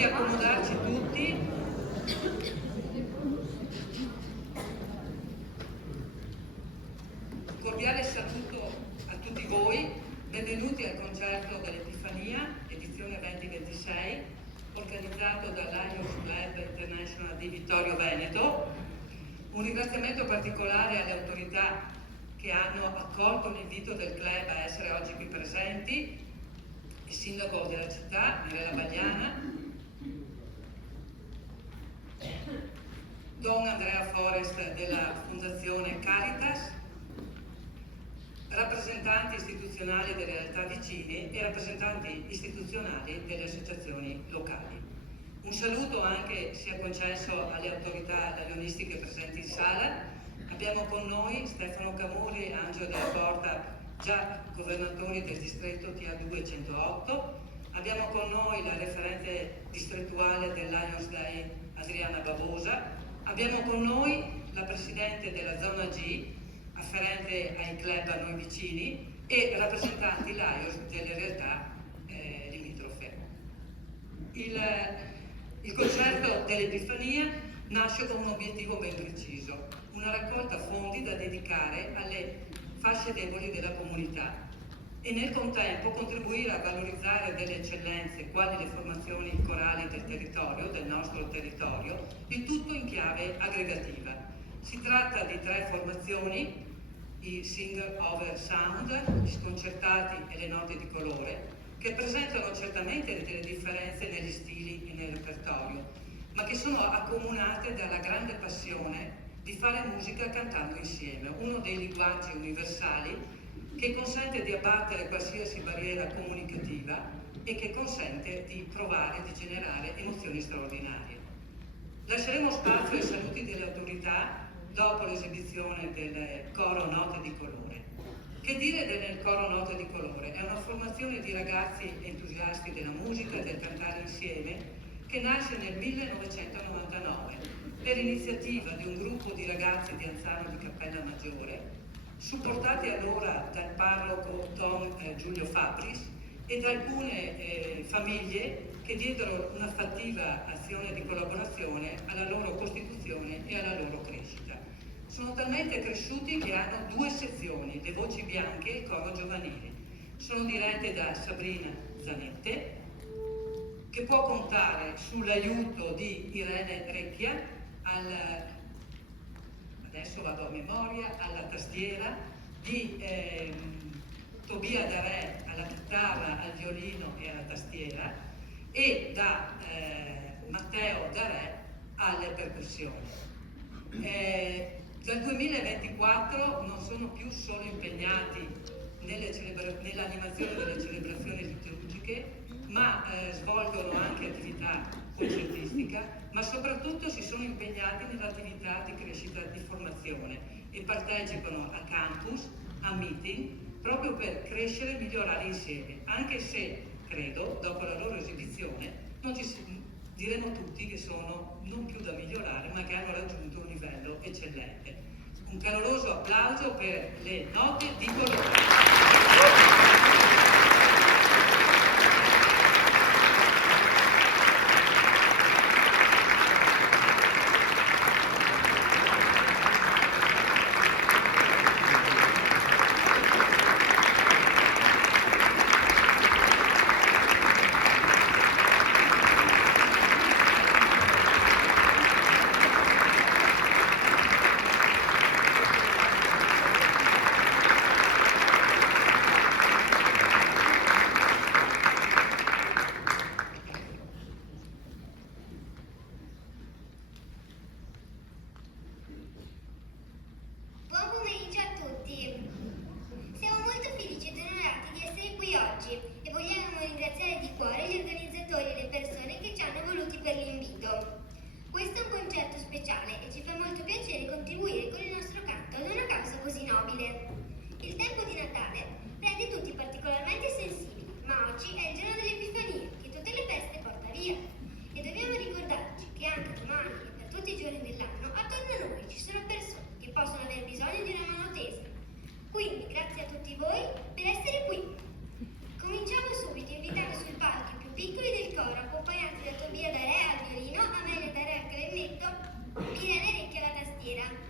di accomodarci tutti. Un cordiale saluto a tutti voi, benvenuti al concerto dell'Epifania, edizione 2026, organizzato dall'Ions Club International di Vittorio Veneto. Un ringraziamento particolare alle autorità che hanno accolto l'invito del club a essere oggi qui presenti, il sindaco della città, Mirella Bagliana, Don Andrea Forest della Fondazione Caritas, rappresentanti istituzionali delle realtà vicine e rappresentanti istituzionali delle associazioni locali. Un saluto anche sia concesso alle autorità ragionistiche presenti in sala. Abbiamo con noi Stefano Camuri e Angelo della Porta, già governatori del distretto TA2 108. Abbiamo con noi la referente distrettuale dell'Ions Day Adriana Bavosa. Abbiamo con noi la presidente della zona G, afferente ai club a noi vicini, e rappresentanti l'Ions delle realtà limitrofe. Il concerto dell'Epifania nasce con un obiettivo ben preciso, una raccolta fondi da dedicare alle fasce deboli della comunità e nel contempo contribuire a valorizzare delle eccellenze quali le formazioni corali del territorio, del nostro territorio, il tutto in chiave aggregativa. Si tratta di 3 formazioni: i singer over sound, gli sconcertati e le note di colore, che presentano certamente delle differenze negli stili e nel repertorio, ma che sono accomunate dalla grande passione di fare musica cantando insieme, uno dei linguaggi universali che consente di abbattere qualsiasi barriera comunicativa e che consente di provare, di generare emozioni straordinarie. Lasceremo spazio ai saluti delle autorità dopo l'esibizione del coro Note di Colore. Che dire del coro Note di Colore? È una formazione di ragazzi entusiasti della musica e del cantare insieme che nasce nel 1999 per iniziativa di un gruppo di ragazzi di Anzano di Cappella Maggiore, supportati allora dal parroco Don Giulio Fabris e da alcune famiglie che diedero una fattiva azione di collaborazione alla loro costituzione e alla loro crescita. Sono talmente cresciuti che hanno 2 sezioni, le Voci Bianche e il Coro Giovanile. Sono dirette da Sabrina Zanette, che può contare sull'aiuto di Irene Recchia, adesso vado a memoria, alla tastiera, di Tobia Darè alla chitarra, al violino e alla tastiera, e da Matteo Darè alle percussioni. Dal 2024 non sono più solo impegnati nell'animazione delle celebrazioni liturgiche, ma svolgono anche attività concertistica, ma soprattutto si sono impegnati nell'attività di crescita di formazione e partecipano a campus, a meeting, proprio per crescere e migliorare insieme, anche se, credo, dopo la loro esibizione, diremo tutti che sono non più da migliorare, ma che hanno raggiunto un livello eccellente. Un caloroso applauso per le Note di Colore. Il tempo di Natale rende tutti particolarmente sensibili, ma oggi è il giorno dell'Epifania, che tutte le feste porta via. E dobbiamo ricordarci che anche domani e per tutti i giorni dell'anno, attorno a noi ci sono persone che possono aver bisogno di una mano tesa. Quindi grazie a tutti voi per essere qui. Cominciamo subito invitando sul palco i più piccoli del coro accompagnati da Tobia da re al violino, Amelia da re al clarinetto, Irene Recchia alla tastiera.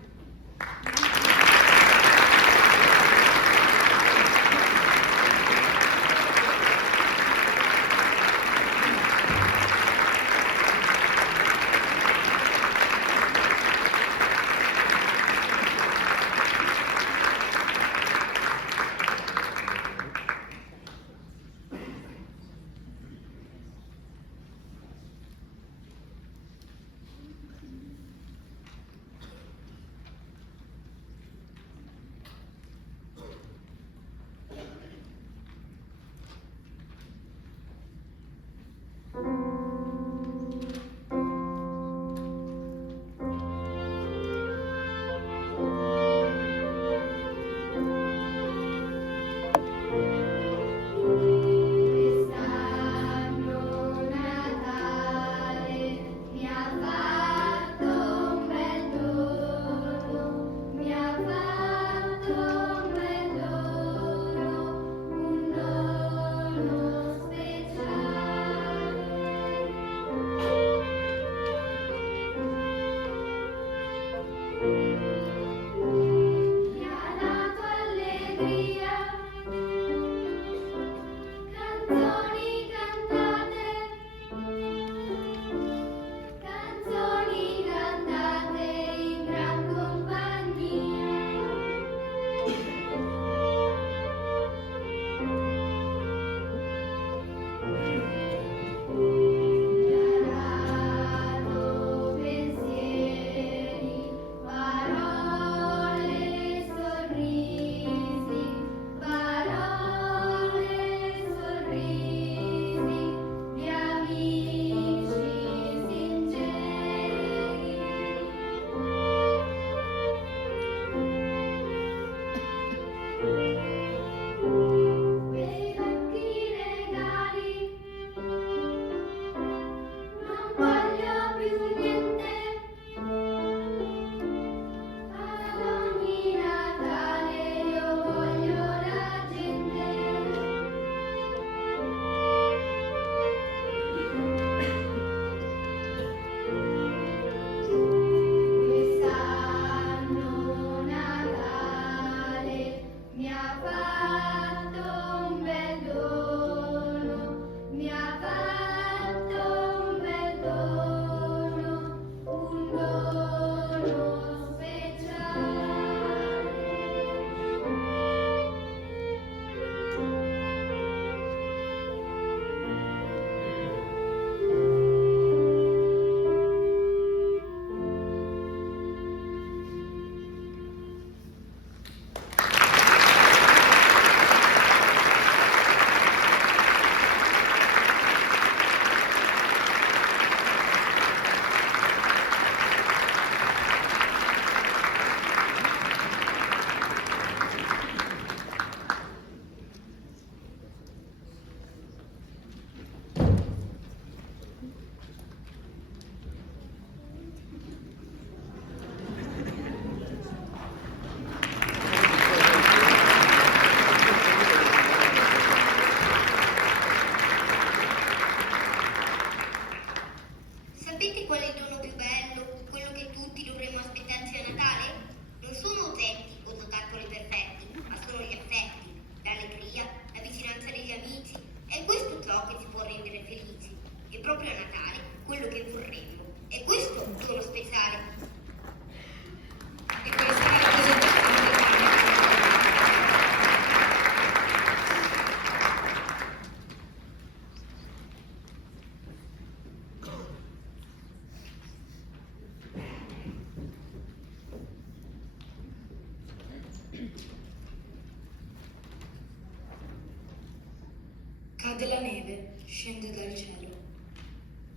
Cade la neve, scende dal cielo,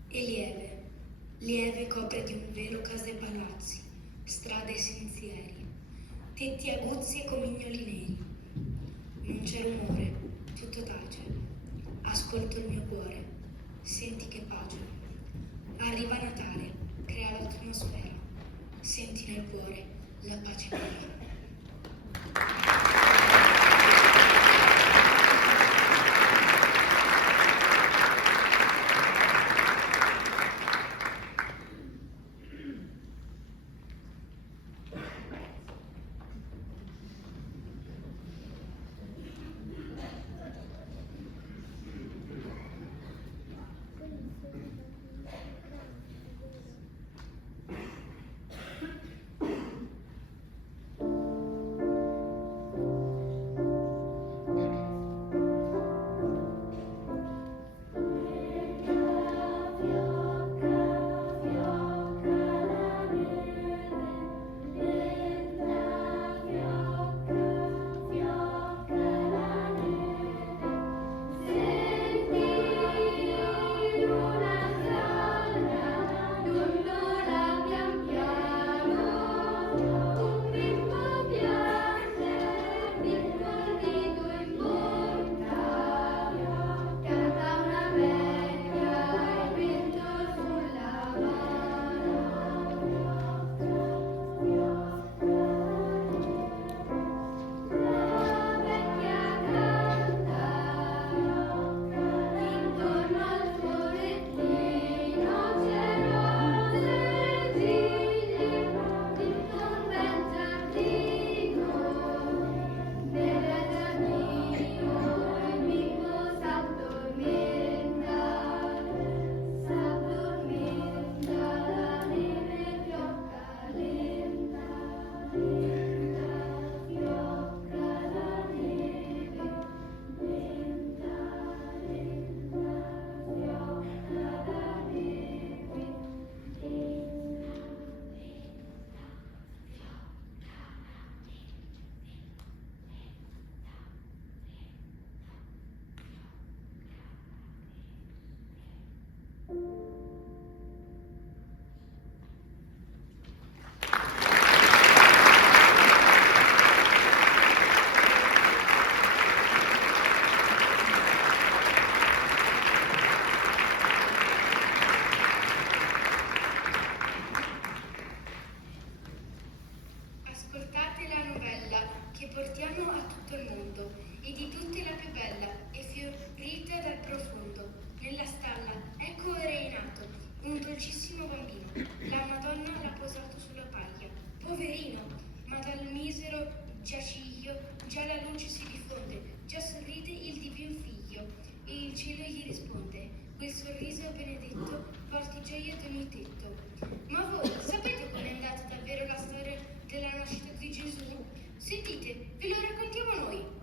e lieve, lieve copre di un velo case e palazzi, strade e sentieri, tetti aguzzi e comignoli neri. Non c'è rumore, tutto tace. Ascolto il mio cuore, senti che pace. Arriva Natale, crea l'atmosfera, senti nel cuore la pace vera. dal misero giaciglio già la luce si diffonde, già sorride il divin figlio, e il cielo gli risponde. Quel sorriso benedetto porti gioia ad ogni tetto. Ma voi sapete com'è andata davvero la storia della nascita di Gesù? Sentite, ve lo raccontiamo noi.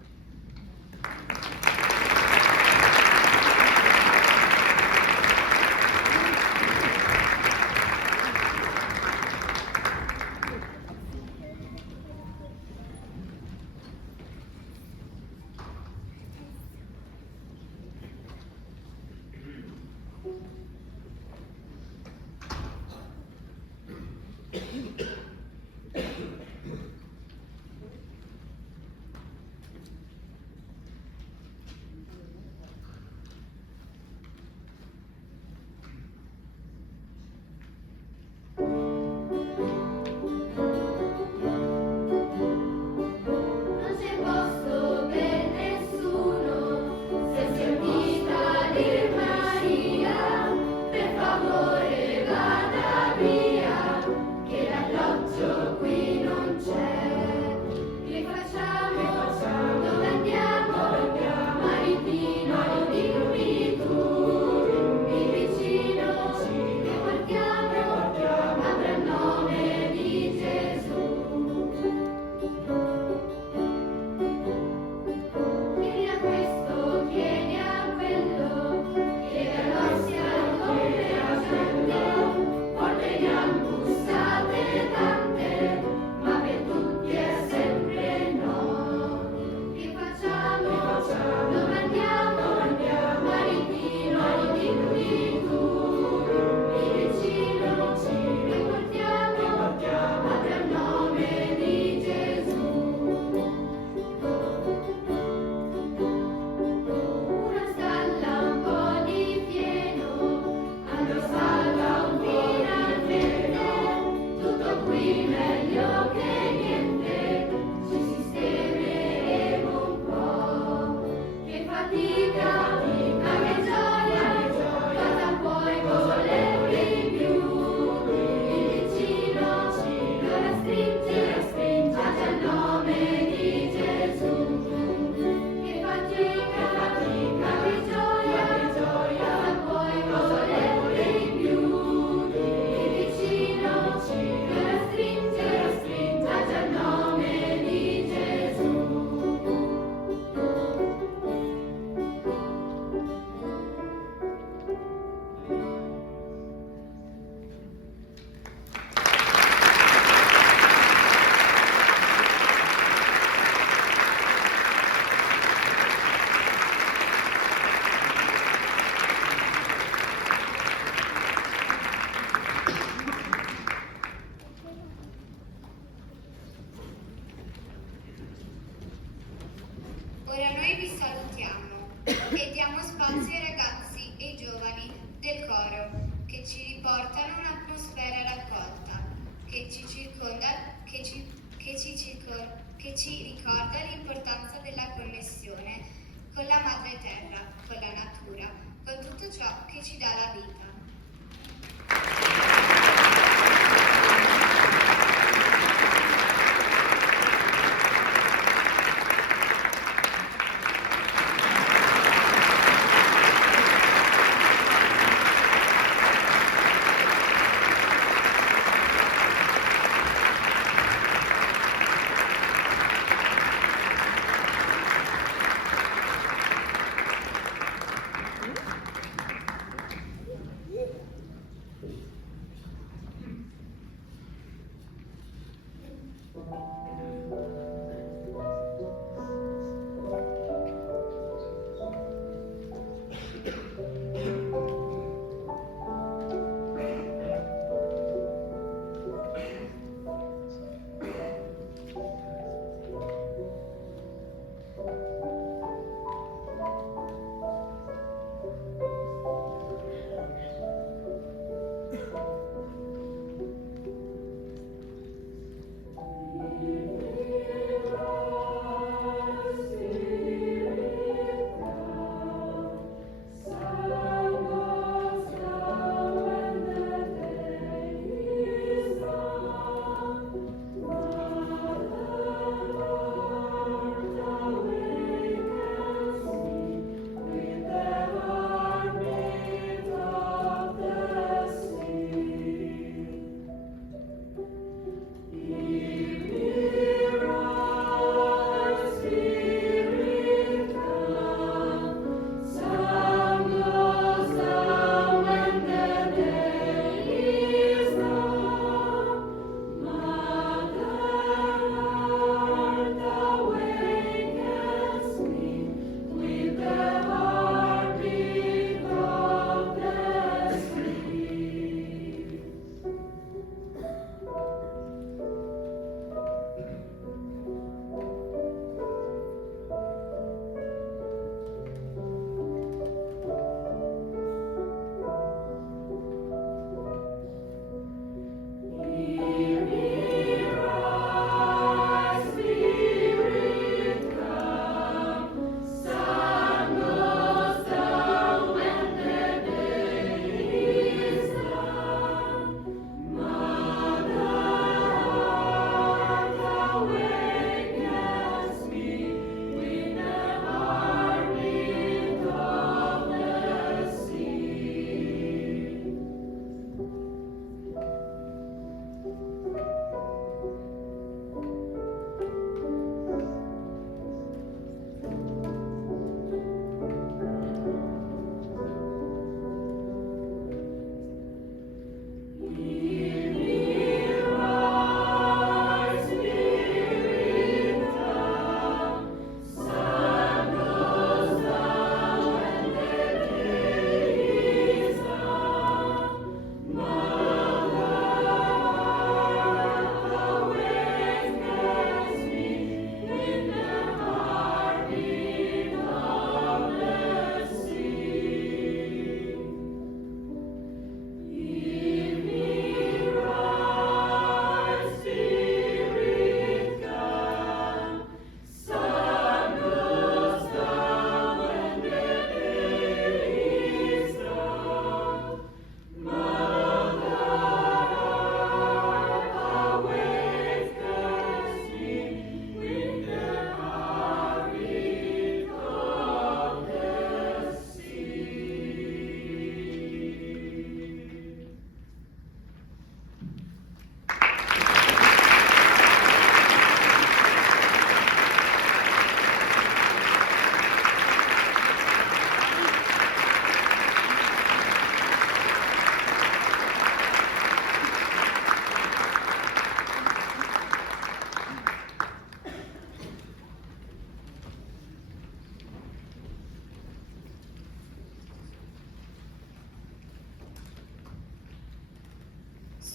Non c'è posto per nessuno, se si invita dir Maria, per favore vada via, che l'alloggio qui non c'è. Che facciamo? Dove andiamo? Maritino di Nubitu, il vicino che portiamo avrà il nome di Gesù. Chiedi a questo, chiedi a quello, chiedi all'ossia il compiacente, porte ne han bussate tante, ma per tutti è sempre no. Che facciamo? Dove andiamo? Maritino di Nubitu, il vicino che portiamo avrà il nome di Gesù. Una stalla un po' di fieno, andò salva un finalmente, tutto qui meglio che niente, ci sistemeremo un po'. Che fatica, ma che gioia, cosa puoi voler di più? Il vicino lo restringe, ha già il nome di Gesù. Che fatica, ma che gioia, cosa puoi voler di più? Il vicino lo restringe, ha già il nome di Gesù. Ora noi vi salutiamo e diamo spazio ai ragazzi e ai giovani del coro che ci riportano un'atmosfera raccolta, che ci circonda, che ci ricorda l'importanza della connessione con la madre terra, con la natura, con tutto ciò che ci dà la vita.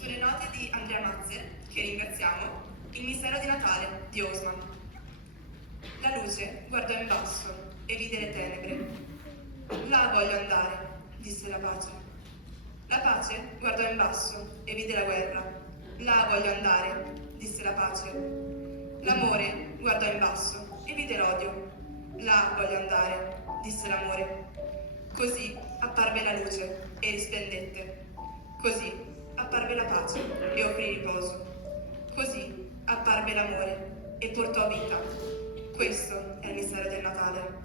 sulle note di Andrea Mazze, che ringraziamo, il mistero di Natale di Osman. La luce guardò in basso e vide le tenebre. Là voglio andare, disse la pace. La pace guardò in basso e vide la guerra. Là voglio andare, disse la pace. L'amore guardò in basso e vide l'odio. Là voglio andare, disse l'amore. Così apparve la luce e risplendette. Così apparve la pace e offrì riposo. Così apparve l'amore e portò vita. Questo è il mistero del Natale.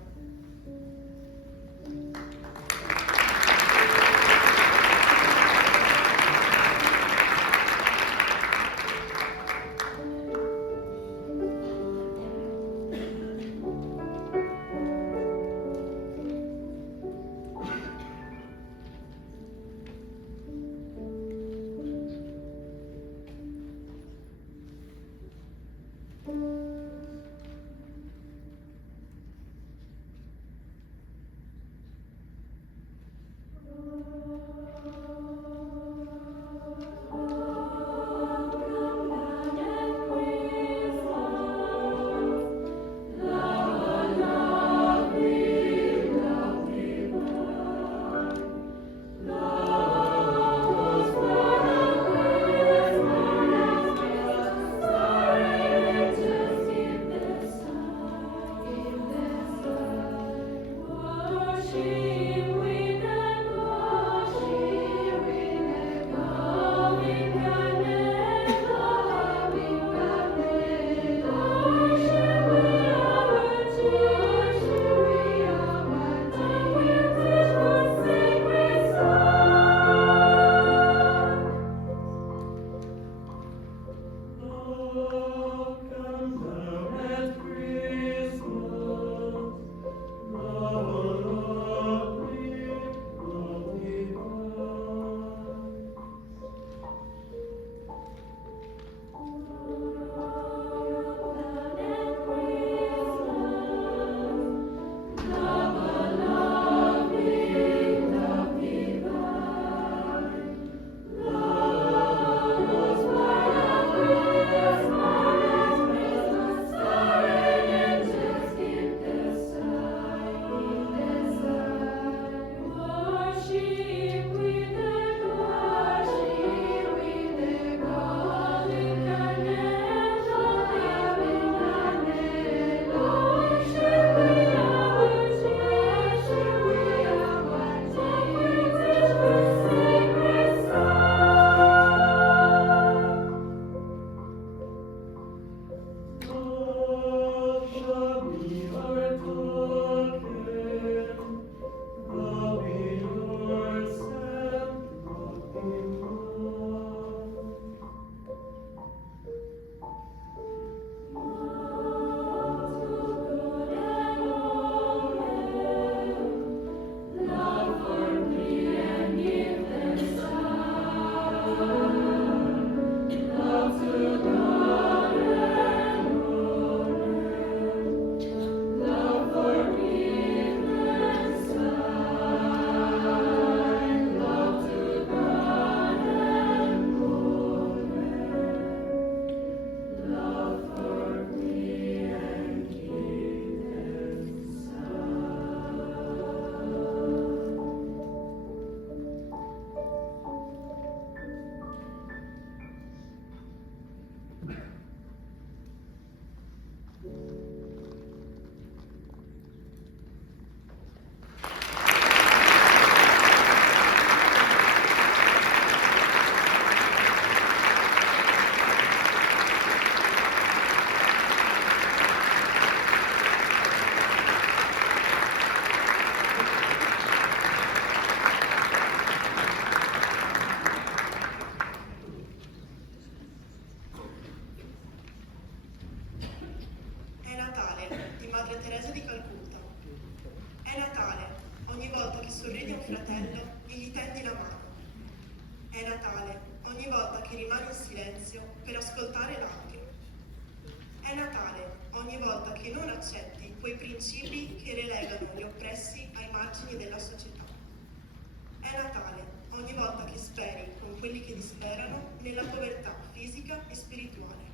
speri con quelli che disperano nella povertà fisica e spirituale.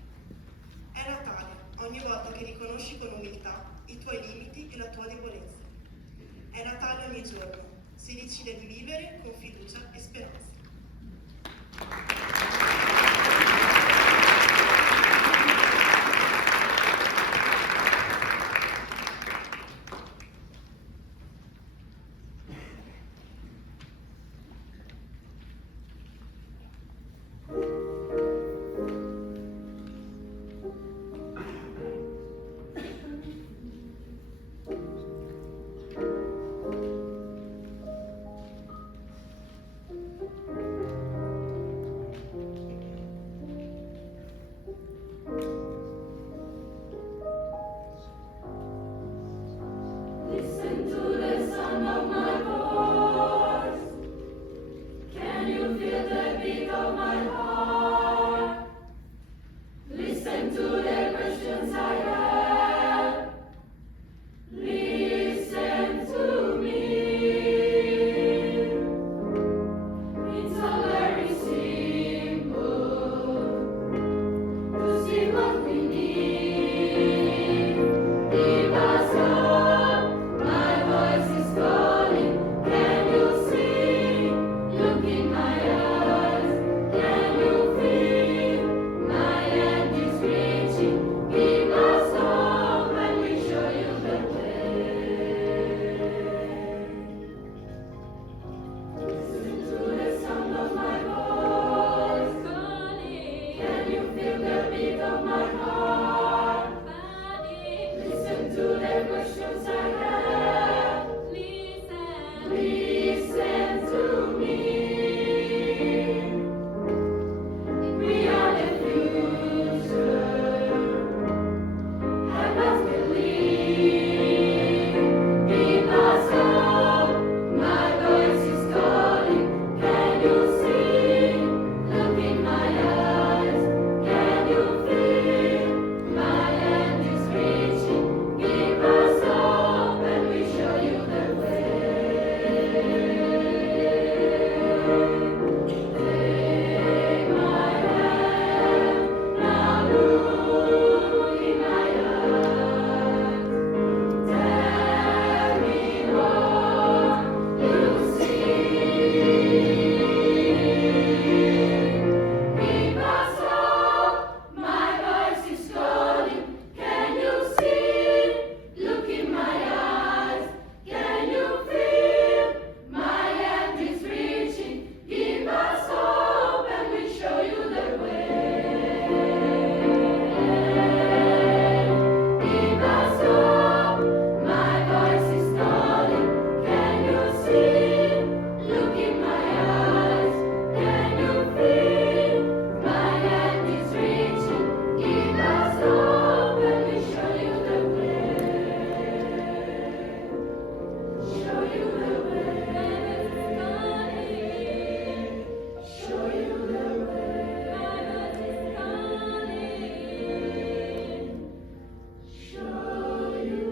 È Natale ogni volta che riconosci con umiltà i tuoi limiti e la tua debolezza. È Natale ogni giorno, se decide di vivere con fiducia e speranza. Listen to the sound of my voice. Can you feel the beat of my heart? Listen to the questions I have. Listen to me. It's all very simple to see what we need. Give us hope. My voice is calling. Can you see? Look in my eyes. Can you feel? My hand is reaching. Give us hope and we show you the way. Listen to the sound of my voice. Can you feel the beat of my heart? Listen to the questions I have. Listen to me. We are the future. Help us believe. Give us hope. My voice is calling. Can you see? Look in my eyes. Can you feel? My hand is reaching. Give us hope and we show you the way. Take my hand, now look in my eyes. Tell me what you see. Give us hope, my voice is calling. Can you see? Look in my eyes. Can you feel? My hand is reaching. Give us hope and we show you the way. Give us hope, my voice is calling. Can you see? Look in my eyes. Can you feel? My hand is reaching. Give us hope and we show you the way. Show you the way. Show you the way. Show you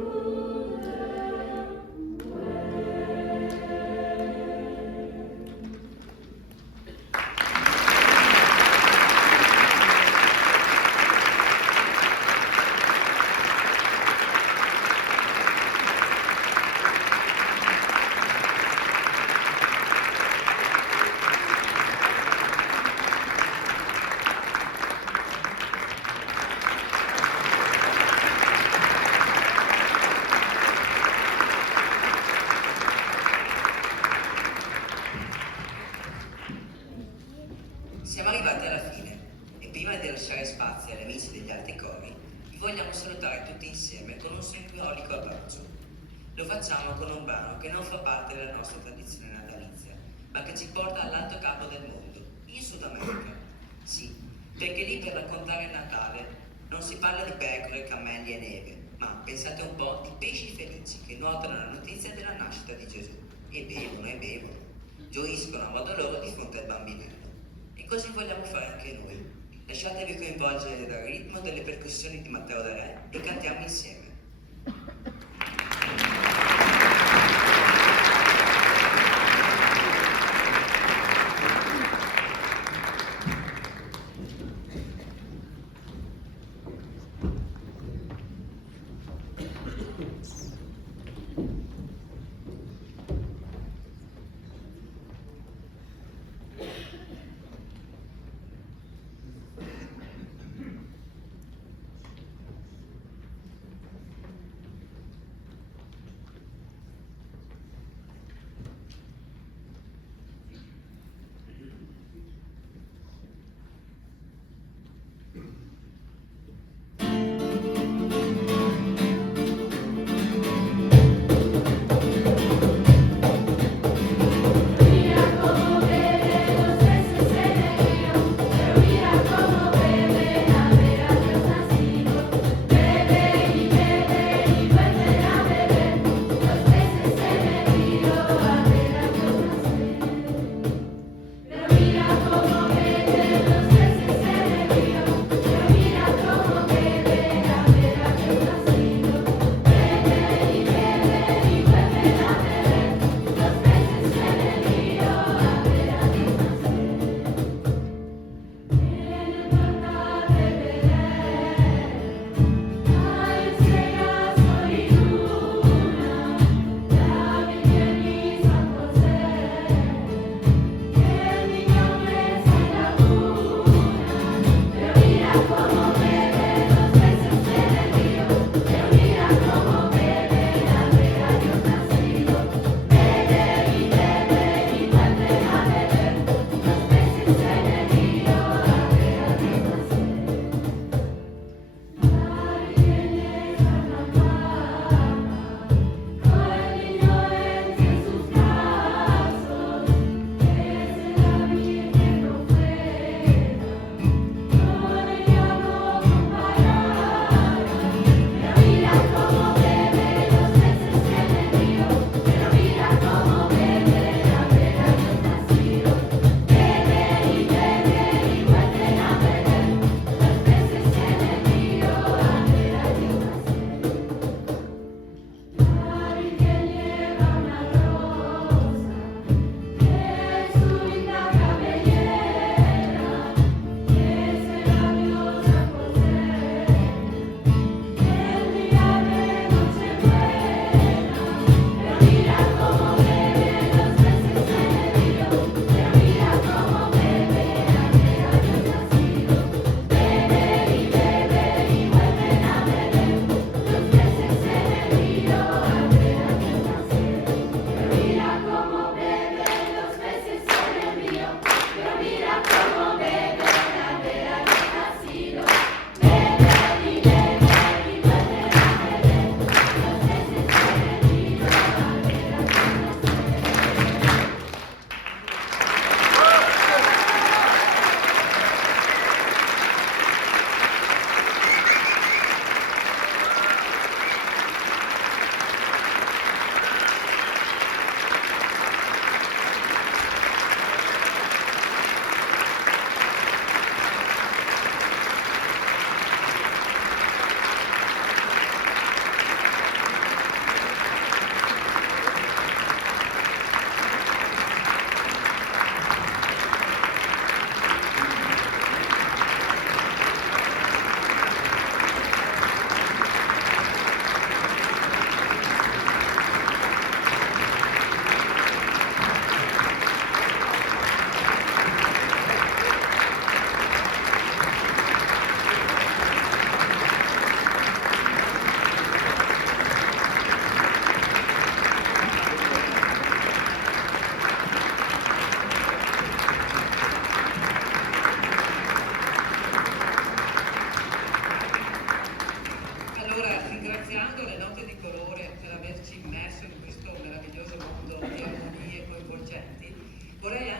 Siamo arrivati alla fine e prima di lasciare spazio agli amici degli altri cori, vi vogliamo salutare tutti insieme con un simbolico abbraccio. Lo facciamo con un brano che non fa parte della nostra tradizione natalizia, ma che ci porta all'alto capo del mondo, in Sud America. Sì, perché lì per raccontare il Natale non si parla di pecore, cammelli e neve, ma pensate un po' di pesci felici che nuotano la notizia della nascita di Gesù e bevono, gioiscono a modo loro di fronte al bambinello. E così vogliamo fare anche noi. Lasciatevi coinvolgere dal ritmo delle percussioni di Matteo De Re e cantiamo insieme.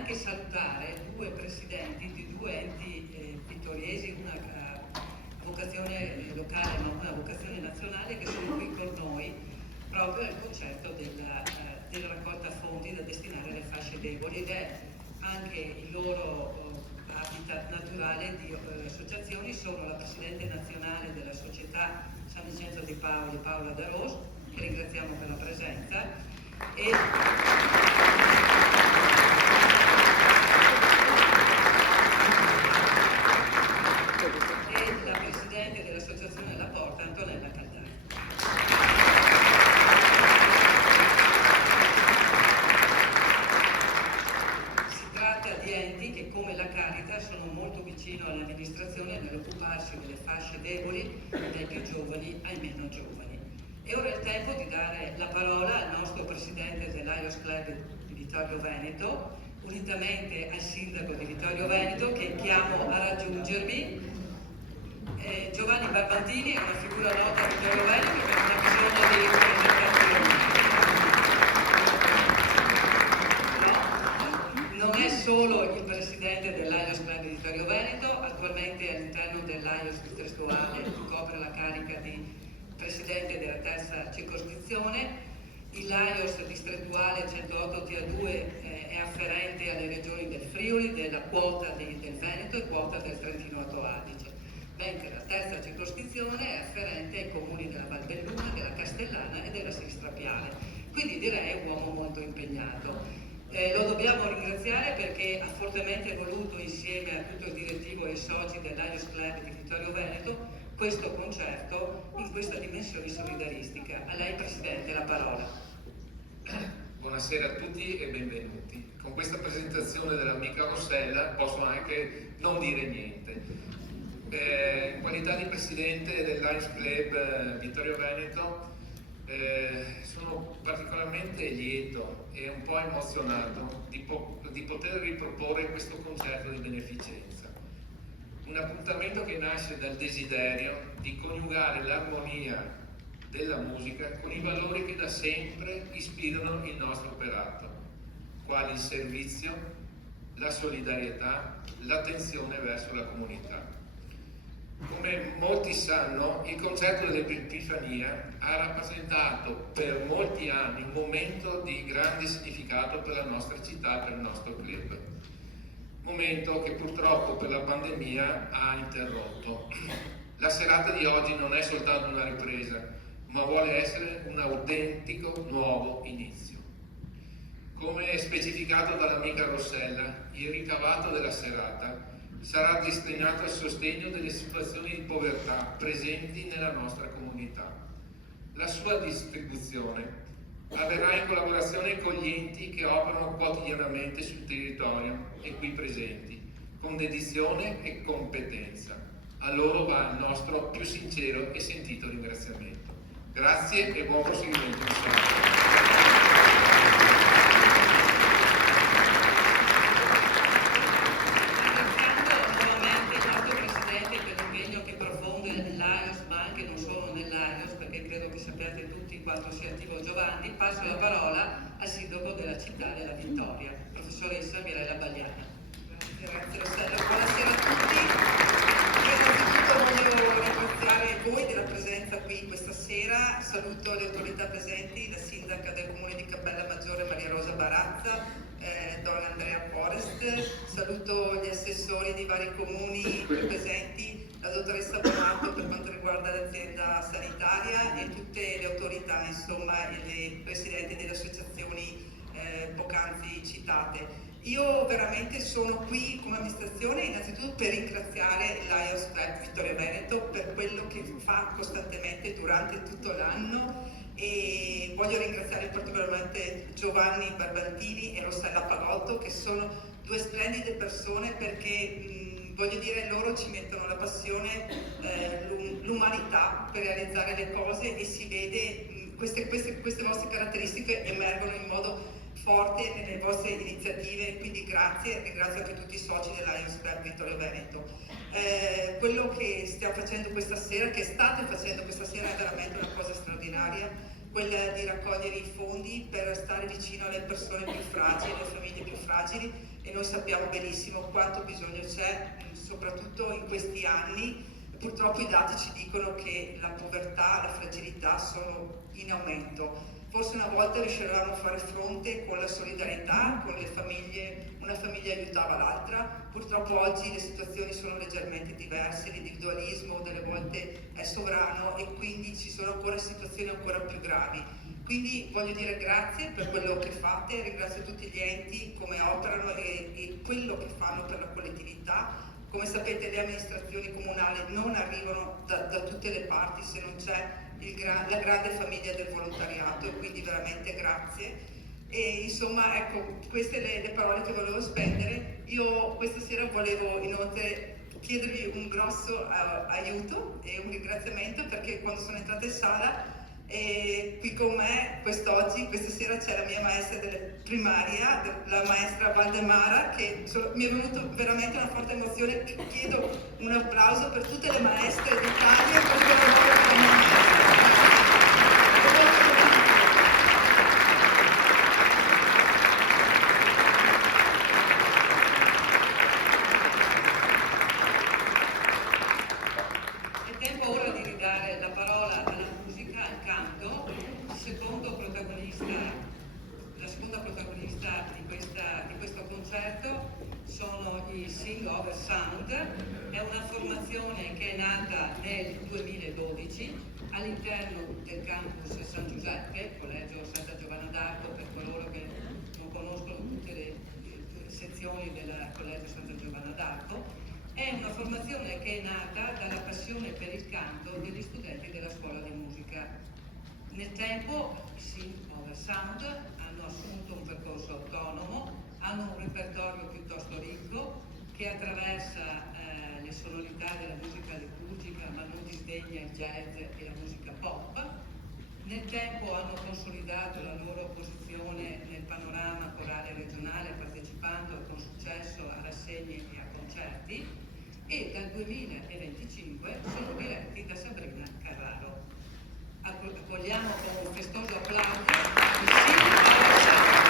anche salutare due presidenti di due enti vittoriesi, una a vocazione locale ma una a vocazione nazionale, che sono qui con noi proprio al concerto della raccolta fondi da destinare alle fasce deboli, ed è anche il loro habitat naturale di associazioni. Sono la presidente nazionale della società San Vincenzo di Paoli, Paola Daros, che ringraziamo per la presenza, e la presidente dell'associazione La Porta, Antonella Caldari. Si tratta di enti che, come la Caritas, sono molto vicino all'amministrazione nell'occuparsi delle fasce deboli, dai più giovani ai meno giovani. E ora è il tempo di dare la parola al nostro presidente dell'Ios Club di Vittorio Veneto, unitamente al sindaco di Vittorio Veneto, che chiamo a raggiungermi. Giovanni Barbantini è una figura nota a Vittorio Veneto che non ha bisogno di presentazioni. No, non è solo il presidente dell'Ios Club di Vittorio Veneto, attualmente all'interno dell'Ios distrettuale copre la carica di presidente della terza circoscrizione. Il Laios distrettuale 108 TA2 è afferente alle regioni del Friuli, della quota del Veneto e quota del Trentino Alto Adige, mentre la terza circoscrizione è afferente ai comuni della Valbelluna, della Castellana e della Sistra Piale. Quindi direi un uomo molto impegnato. Lo dobbiamo ringraziare perché ha fortemente voluto, insieme a tutto il direttivo e i soci dell'Ios Club di Vittorio Veneto, questo concerto in questa dimensione solidaristica. A lei, Presidente, la parola. Buonasera a tutti e benvenuti. Con questa presentazione dell'amica Rossella posso anche non dire niente. In qualità di Presidente dell'Ios Club Vittorio Veneto sono particolarmente lieto e un po' emozionato di poter riproporre questo concerto di beneficenza. Un appuntamento che nasce dal desiderio di coniugare l'armonia della musica con i valori che da sempre ispirano il nostro operato, quali il servizio, la solidarietà, l'attenzione verso la comunità. Come molti sanno, il concerto dell'Epifania ha rappresentato per molti anni un momento di grande significato per la nostra città, per il nostro club. Momento che purtroppo per la pandemia ha interrotto. La serata di oggi non è soltanto una ripresa, ma vuole essere un autentico nuovo inizio. Come specificato dall'amica Rossella, il ricavato della serata sarà destinato al sostegno delle situazioni di povertà presenti nella nostra comunità. La sua distribuzione avverrà in collaborazione con gli enti che operano quotidianamente sul territorio e qui presenti, con dedizione e competenza. A loro va il nostro più sincero e sentito ringraziamento. Grazie e buon proseguimento di serata. Quanto sia attivo Giovanni, passo la parola al sindaco della città della Vittoria, professoressa Mirella Bagliana. Grazie Rossella, buonasera a tutti. Io innanzitutto voglio ringraziare voi della presenza qui questa sera. Saluto le autorità presenti, la sindaca del comune di Cappella Maggiore Maria Rosa Barazza, Don Andrea Forest, saluto gli assessori di vari comuni qui presenti, la dottoressa Bonato per quanto riguarda l'azienda sanitaria e tutte le autorità, insomma, e le presidenti delle associazioni poc'anzi citate. Io veramente sono qui come amministrazione innanzitutto per ringraziare l'Ios Club Vittorio Veneto per quello che fa costantemente durante tutto l'anno, e voglio ringraziare particolarmente Giovanni Barbantini e Rossella Pagotto, che sono due splendide persone, perché voglio dire, loro ci mettono la passione, l'umanità per realizzare le cose, e si vede, queste vostre caratteristiche emergono in modo forte nelle vostre iniziative, quindi grazie, e ringrazio anche tutti i soci dell'Ios Club Vittorio Veneto. Quello che stiamo facendo questa sera, che state facendo questa sera, è veramente una cosa straordinaria, quella di raccogliere i fondi per stare vicino alle persone più fragili, alle famiglie più fragili, e noi sappiamo benissimo quanto bisogno c'è, soprattutto in questi anni. Purtroppo i dati ci dicono che la povertà, la fragilità sono in aumento. Forse una volta riuscivamo a fare fronte con la solidarietà, con le famiglie, una famiglia aiutava l'altra. Purtroppo oggi le situazioni sono leggermente diverse, l'individualismo delle volte è sovrano e quindi ci sono ancora situazioni ancora più gravi. Quindi voglio dire grazie per quello che fate, ringrazio tutti gli enti come operano e quello che fanno per la collettività. Come sapete le amministrazioni comunali non arrivano da tutte le parti se non c'è la grande famiglia del volontariato, e quindi veramente grazie. E insomma, ecco, queste le parole che volevo spendere. Io questa sera volevo inoltre chiedervi un grosso aiuto e un ringraziamento, perché quando sono entrata in sala qui con me questa sera c'è la mia maestra della primaria, la maestra Valdemara, che mi è venuta veramente una forte emozione. Chiedo un applauso per tutte le maestre d'Italia per il lavoro che fanno. È tempo ora di ridare la parola alla musica, al canto. La seconda protagonista di questo concerto sono i Sing Over Sound. È una formazione che è nata nel 2012 all'interno del campus San Giuseppe, Collegio Santa Giovanna d'Arco, per coloro che non conoscono tutte le sezioni del Collegio Santa Giovanna d'Arco. È una formazione che è nata dalla passione per il canto degli studenti della scuola di musica. Nel tempo i Sing Over Sound hanno assunto un percorso autonomo, hanno un repertorio piuttosto ricco che attraversa le sonorità della musica liturgica, ma non disdegna il jazz e la musica pop. Nel tempo hanno consolidato la loro posizione nel panorama corale regionale, partecipando con successo a rassegne e a concerti, e dal 2025 sono diretti da Sabrina Carraro. Accogliamo con un festoso applauso i Sing Over Sound.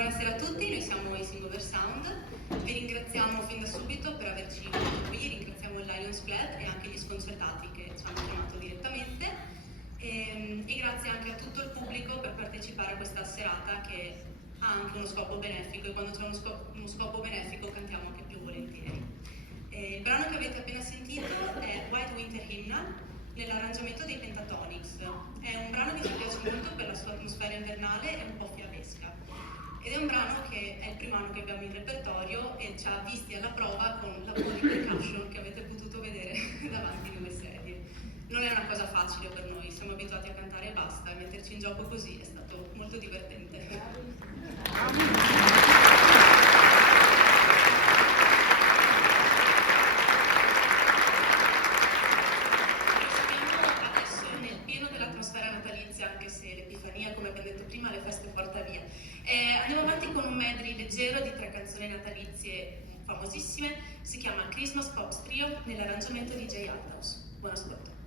Buonasera a tutti, noi siamo i Singover Sound, vi ringraziamo fin da subito per averci invitato qui, ringraziamo il Lions Club e anche gli sconcertati che ci hanno chiamato direttamente e grazie anche a tutto il pubblico per partecipare a questa serata che ha anche uno scopo benefico e quando c'è uno scopo benefico cantiamo anche più volentieri. Il brano che avete appena sentito è White Winter Hymnal nell'arrangiamento dei Pentatonix. È un brano che ci piace molto per la sua atmosfera invernale e un po' fiabesca. Ed è un brano che è il primo anno che abbiamo in repertorio e ci ha visti alla prova con la po' di percussion che avete potuto vedere davanti nelle sedie. Non è una cosa facile per noi, siamo abituati a cantare e basta, e metterci in gioco così è stato molto divertente. Anche se l'Epifania, come abbiamo detto prima, le feste porta via. Andiamo avanti con un medley leggero di 3 canzoni natalizie famosissime, si chiama Christmas Pops Trio nell'arrangiamento di Jay Althouse. Buon ascolto.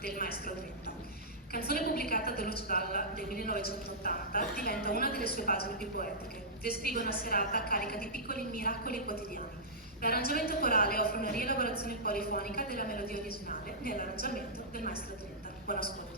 del Maestro 30. Canzone pubblicata da Lucio Dalla nel 1980, diventa una delle sue pagine più poetiche. Descrive una serata carica di piccoli miracoli quotidiani. L'arrangiamento corale offre una rielaborazione polifonica della melodia originale nell'arrangiamento del Maestro 30. Buon ascolto.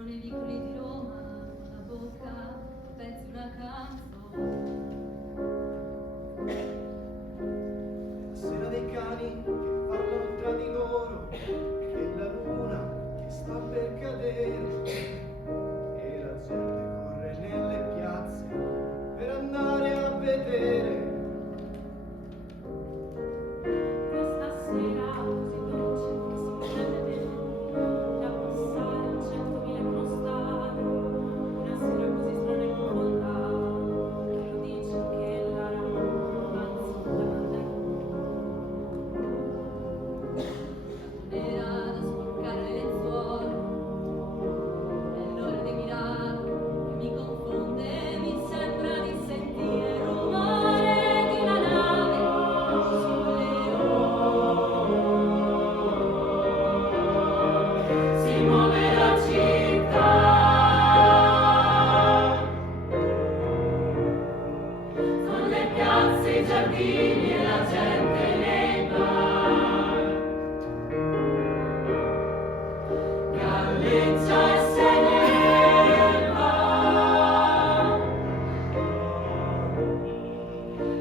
qualcuno nei vicoli di Roma, la bocca, pensi una canzone. La sera dei cani che parlano tra di loro, e la luna che sta per cadere, e la gente corre nelle piazze per andare a vedere. Questa sera così dolce che si prende da passare a 100.000 conostate, una sera così strana e profonda, che lo dice che la anzi la manda nera da sporcare le lenzuola, è l'ora di mirare che mi confonde, mi sembra di sentire il rumore di una nave sulle si muove la città, con le piazze, i giardini e la gente nei bar, galleggia e se ne va,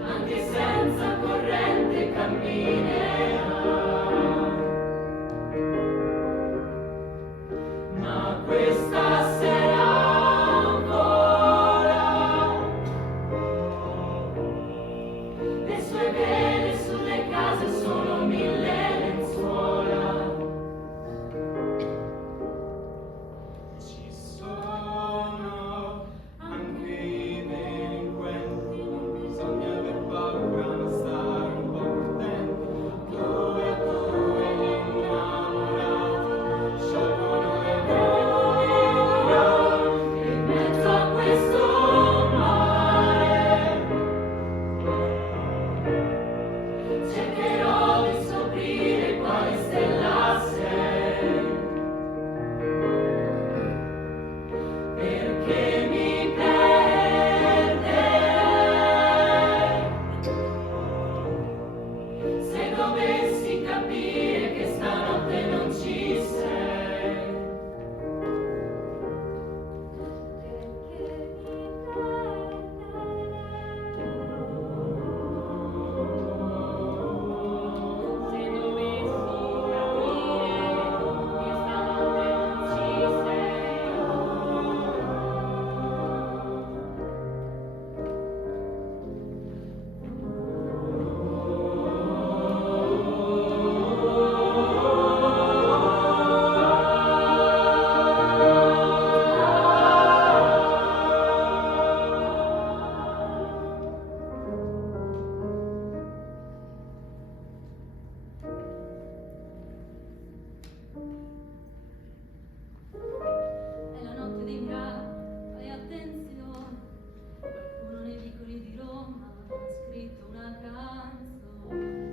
anche senza corrente camminerà. Ma questa sera vola, le sue vele sulle case sono 1000 lenzuola. Ci sono anche i delinquenti, non bisogna aver paura, ma stare un po' contenti. Due a due gli innamorati sciolgono le vele In mezzo a questo mare cercherò di scoprire quale stella sei, perché mi perderei se dovessi capire che stanotte non ci sei. Se dovessi capire che stanotte non ci sei. È la notte dei miracoli, fai attenzione, qualcuno nei vicoli di Roma ha scritto una canzone.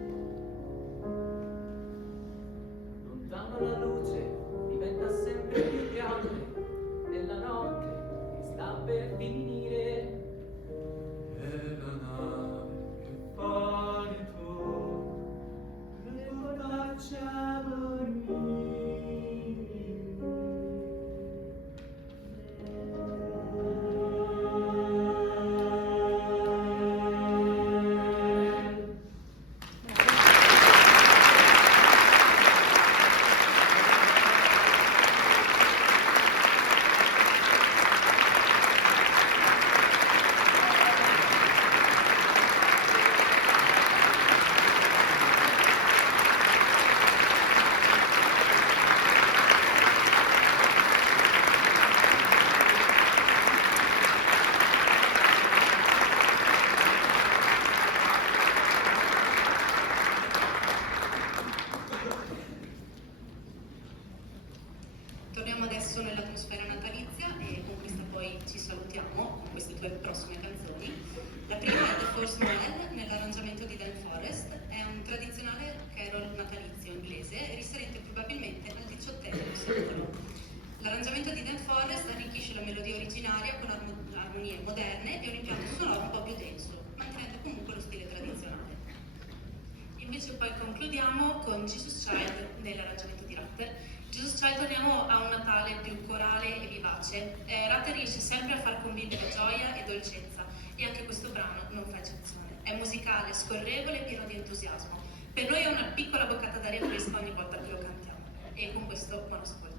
Lontano la luce diventa sempre più grande, nella notte che sta per finire. e la nave che fa ritorno per portarci a dormire. Torniamo adesso nell'atmosfera natalizia e con questa poi ci salutiamo con queste due prossime canzoni. La prima è The First Noel nell'arrangiamento di Dan Forrest, è un tradizionale carol natalizio inglese risalente probabilmente al XVIII secolo. L'arrangiamento di Dan Forrest arricchisce la melodia originaria con armonie moderne e un impianto sonoro un po' più denso, mantenendo comunque lo stile tradizionale. Invece poi concludiamo con Jesus Child nell'arrangiamento di Rutter. Cioè torniamo a un Natale più corale e vivace. Rate riesce sempre a far convivere gioia e dolcezza e anche questo brano non fa eccezione. È musicale, scorrevole e pieno di entusiasmo. Per noi è una piccola boccata d'aria fresca ogni volta che lo cantiamo. E con questo buon ascolto.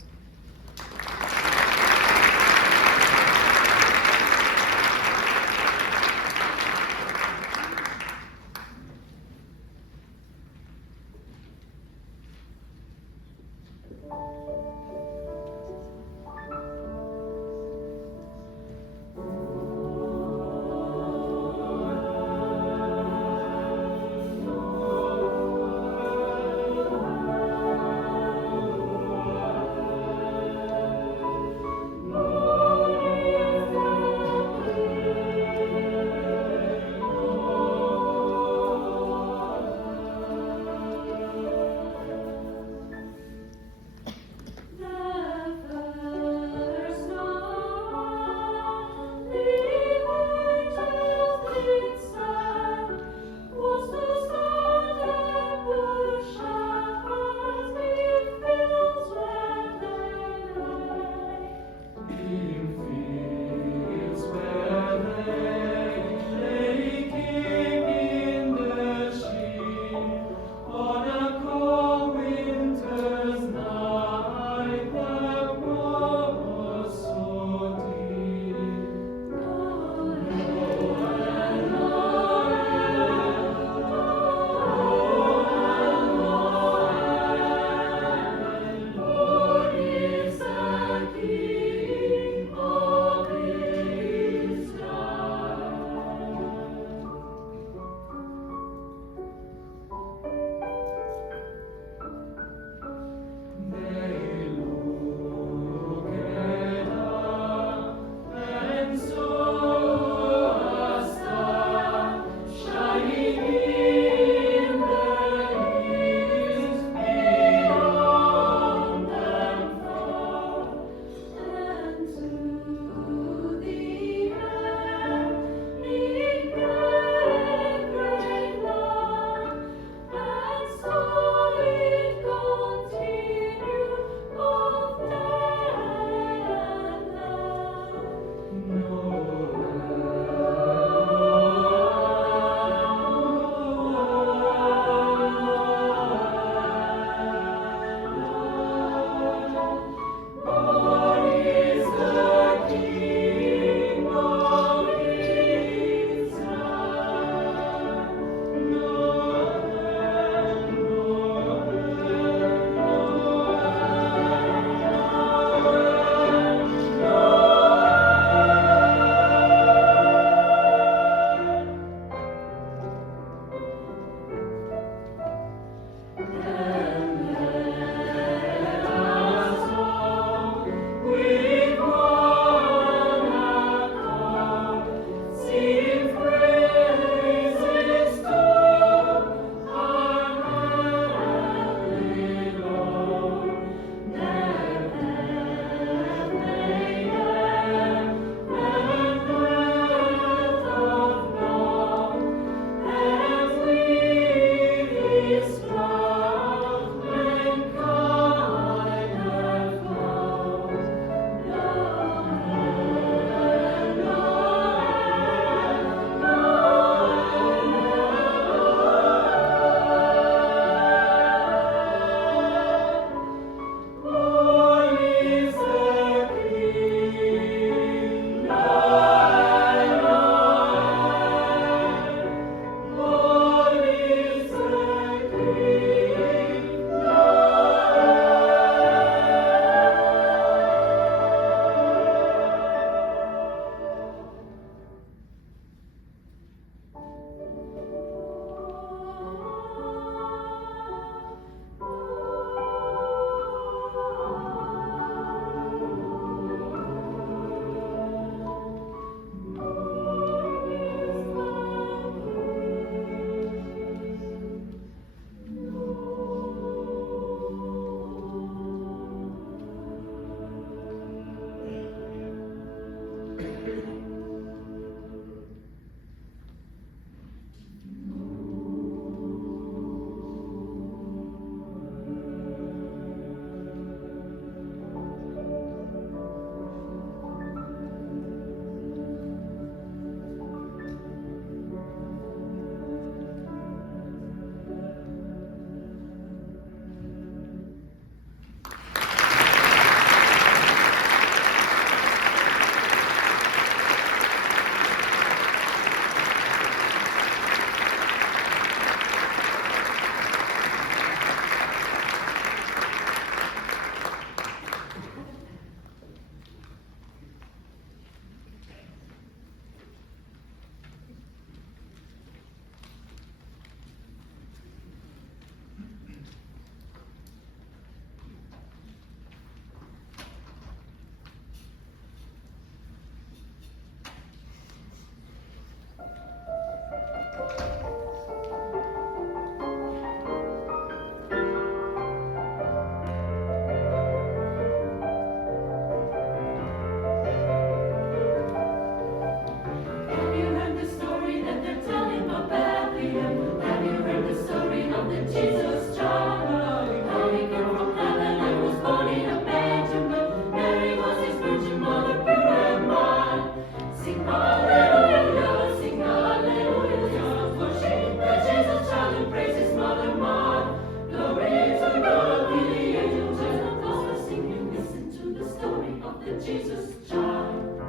the Jesus child.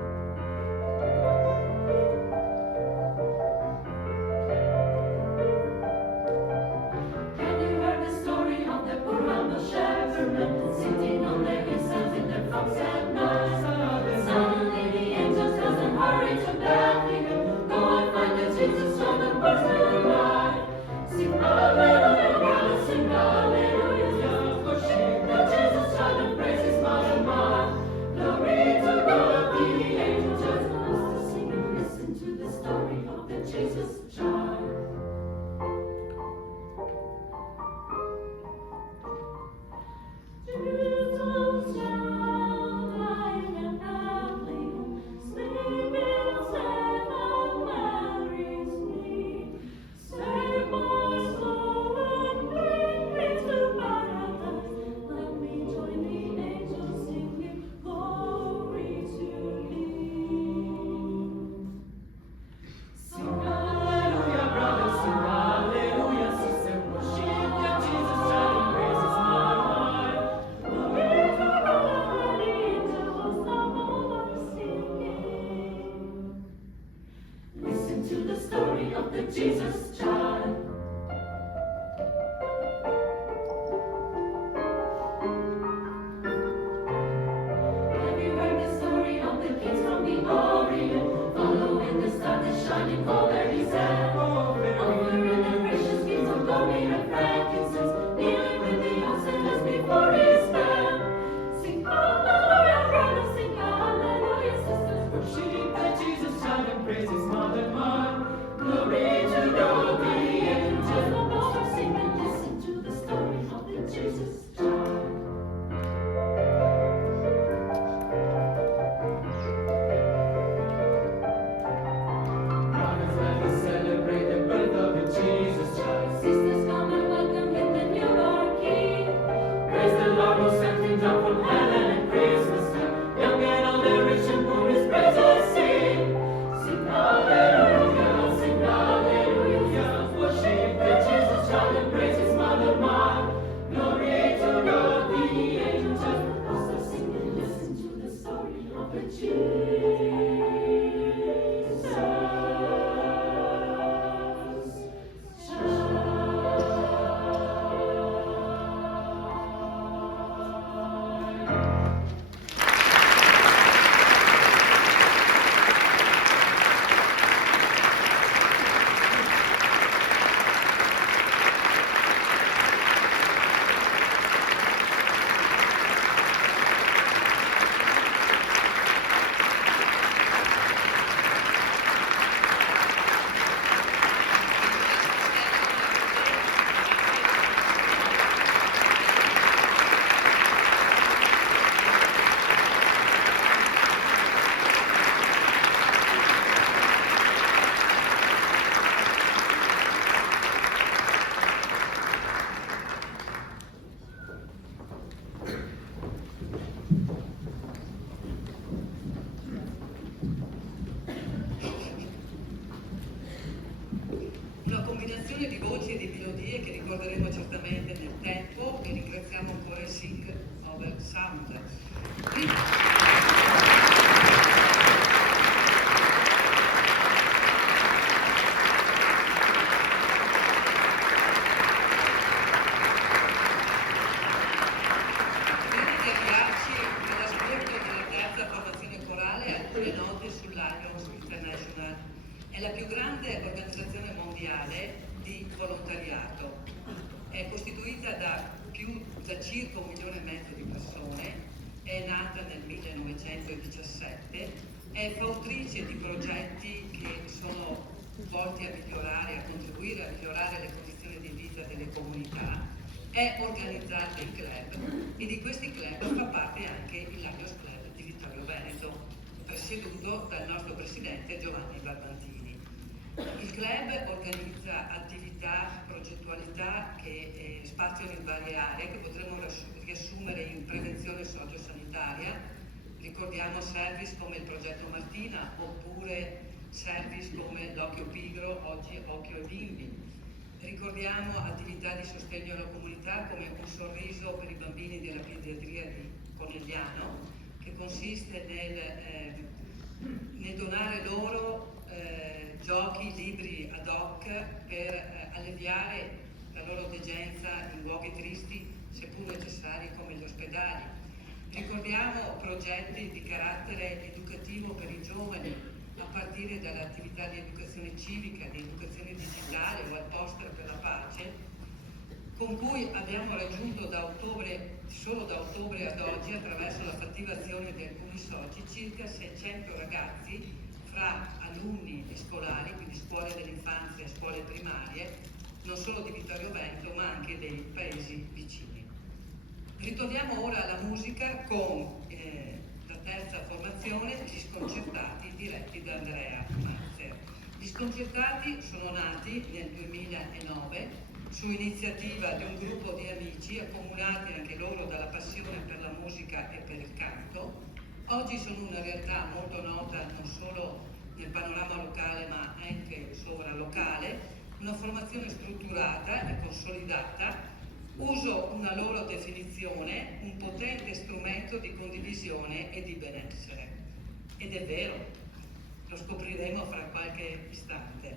Have you heard the story of the poor humble shepherdmen sitting on their hillsides in their flocks at night? Suddenly the angels tells them, hurry to Bethlehem, go and find the Jesus child and birth tonight. Sing hallelujah, sing hallelujah, worship the Jesus child and praise his mother Mary. Glory to God, the angels just us to sing and listen to the story of the Jesus child. Jesus child, lying in Bethlehem, sleeping safe on Mary's knee. Save my soul and bring me to paradise. Let me join the angels singing glory to thee. Sing hallelujah, brothers, sing hallelujah, sister, worship the Jesus child and praise his mother. Glory to God, the angels above are singing. Listen to the story of the Jesus child. Have you heard the story of the kids from the Orient, following the star that's shining over his head? Offering the precious gifts of gold and frankincense, kneeling with the oxen before his bed. Sing hallelujah, brothers, sing hallelujah, sisters, worship the Jesus child and praise his mother Mary. Glory to God, the angels above are singing. Listen to the story of the Jesus child. Brothers, let us celebrate the birth of the Jesus child. Sisters, come and welcome him, the newborn King. Praise the Lord who sent him down from heaven at Christmas time. Young and old, the rich and poor, his praises sing. Sing hallelujah, sing hallelujah. Worship the Jesus child and praise his mother Mary. Glory to God, the angels just us singing. Listen to the story of the Jesus. Una combinazione di voci e di melodie che ricorderemo certamente nel tempo e ringraziamo ancora il Sing Over Sound. Prima di avviarci all'ascolto della terza formazione corale, alcune note sull'Alliance International. È la più grande organizzazione mondiale di volontariato. È costituita da circa 1,5 milioni di persone, è nata nel 1917, è fautrice di progetti che sono volti a migliorare, a contribuire a migliorare le condizioni di vita delle comunità, è organizzata in club e di questi club fa parte anche il Lions Club di Vittorio Veneto, presieduto dal nostro presidente Giovanni Barbantini. Il club organizza attività, progettualità che spaziano in varie aree che potremmo riassumere in prevenzione sociosanitaria. Ricordiamo service come il progetto Martina oppure service come l'Occhio Pigro, oggi Occhio ai Bimbi. Ricordiamo attività di sostegno alla comunità come Un sorriso per i bambini della pediatria di Conegliano, che che consiste nel donare loro giochi, libri ad hoc per alleviare la loro degenza in luoghi tristi, seppur necessari, come gli ospedali. Ricordiamo progetti di carattere educativo per i giovani, a partire dalle attività di educazione civica, di educazione digitale o al poster per la pace, con cui abbiamo raggiunto solo da ottobre ad oggi, attraverso la fattiva azione di alcuni soci, circa 600 ragazzi fra alunni e scolari, quindi scuole dell'infanzia e scuole primarie, non solo di Vittorio Veneto ma anche dei paesi vicini. Ritorniamo ora alla musica con la terza formazione, Gli Sconcertati, diretti da Andrea Mazzer. Gli Sconcertati sono nati nel 2009 su iniziativa di un gruppo di amici accomunati anche loro dalla passione per la musica e per il canto. Oggi sono una realtà molto nota non solo nel panorama locale ma anche sovralocale, una formazione strutturata e consolidata. Uso una loro definizione, un potente strumento di condivisione e di benessere. Ed è vero, lo scopriremo fra qualche istante.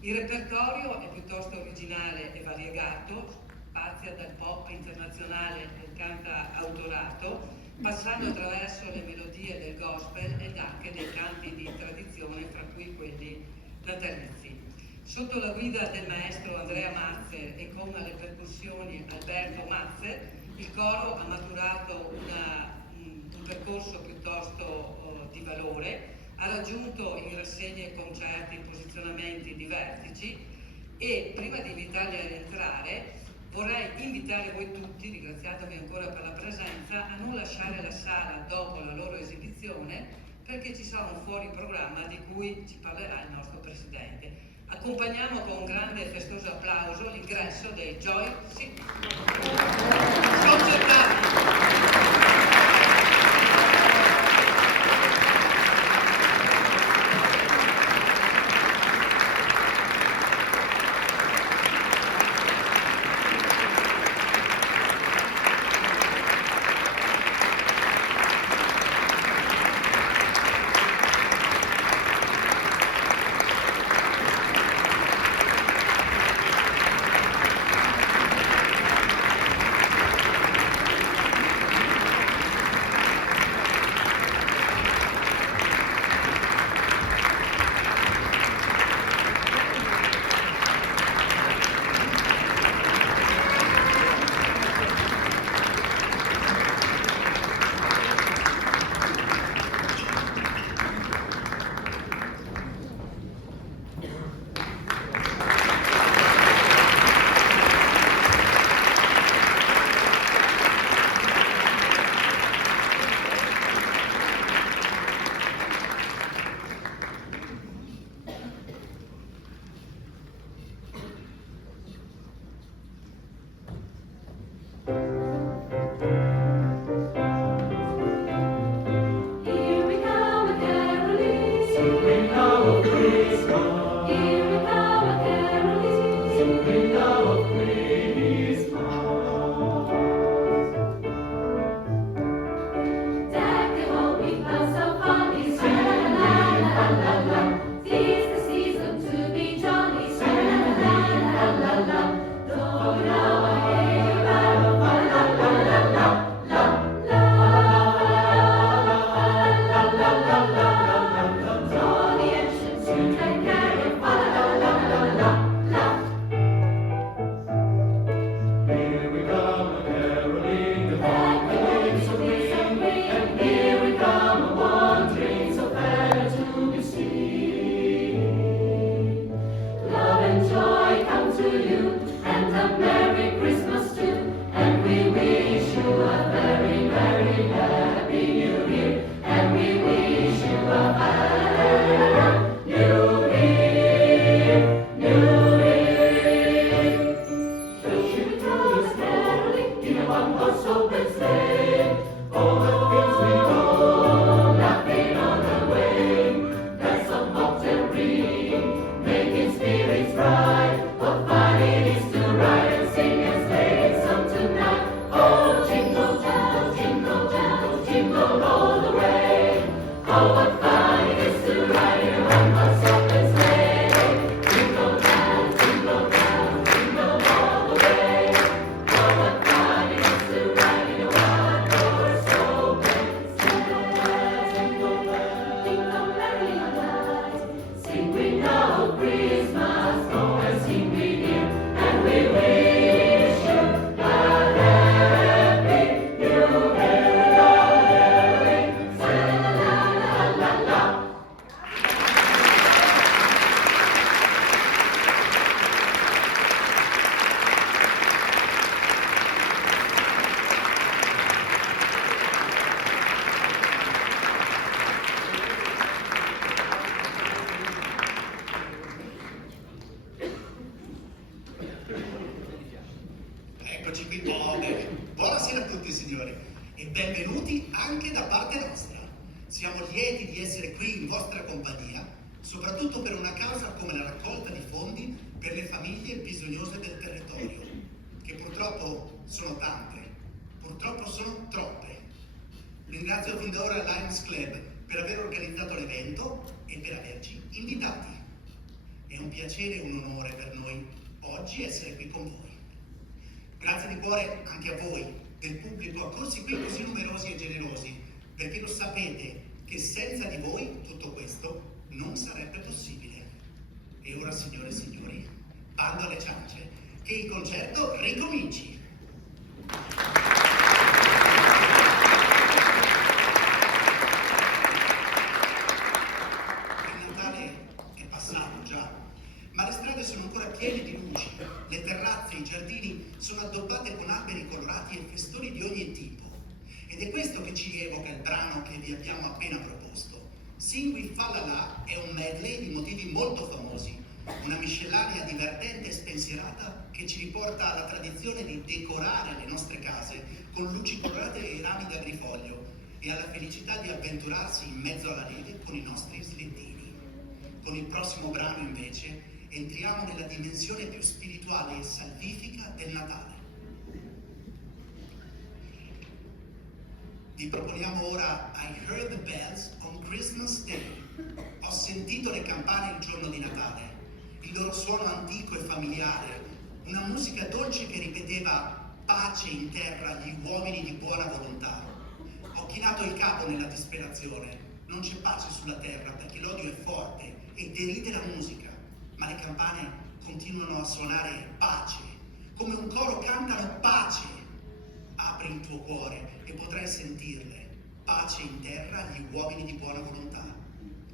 Il repertorio è piuttosto originale e variegato, spazia dal pop internazionale al cantautorato, passando attraverso le melodie del gospel ed anche dei canti di tradizione, fra cui quelli natalizi. Sotto la guida del maestro Andrea Mazzer e con alle percussioni Alberto Mazzer, il coro ha maturato un percorso piuttosto di valore, ha raggiunto in rassegne e concerti posizionamenti di vertici e prima di invitarli ad entrare vorrei invitare voi tutti, ringraziandovi ancora per la presenza, a non lasciare la sala dopo la loro esibizione perché ci sarà un fuori programma di cui ci parlerà il nostro Presidente. Accompagniamo con un grande e festoso applauso l'ingresso dei Joy Sconcertati. Siamo lieti di essere qui in vostra compagnia, soprattutto per una causa come la raccolta di fondi per le famiglie bisognose del territorio, che purtroppo sono tante, purtroppo sono troppe. Ringrazio fin da ora il Lions Club per aver organizzato l'evento e per averci invitati. È un piacere e un onore per noi oggi essere qui con voi. Grazie di cuore anche a voi, del pubblico accorsi qui così numerosi e generosi, perché lo sapete che senza di voi tutto questo non sarebbe possibile. E ora, signore e signori, bando alle ciance, che il concerto ricominci. Il Natale è passato già, ma le strade sono ancora piene di luci, le terrazze, i giardini sono addobbate con alberi colorati e festoni di ogni tipo. Ed è questo che ci evoca il brano che vi abbiamo appena proposto. Singui Fa La La è un medley di motivi molto famosi, una miscellanea divertente e spensierata che ci riporta alla tradizione di decorare le nostre case con luci colorate e rami d'agrifoglio e alla felicità di avventurarsi in mezzo alla neve con i nostri slittini. Con il prossimo brano, invece, entriamo nella dimensione più spirituale e salvifica del Natale. Vi proponiamo ora I Heard the Bells on Christmas Day. Ho sentito le campane il giorno di Natale, il loro suono antico e familiare, una musica dolce che ripeteva pace in terra agli uomini di buona volontà. Ho chinato il capo nella disperazione, non c'è pace sulla terra perché l'odio è forte e deride la musica, ma le campane continuano a suonare pace, come un coro cantano pace. Apri il tuo cuore e potrai sentirle, pace in terra agli uomini di buona volontà.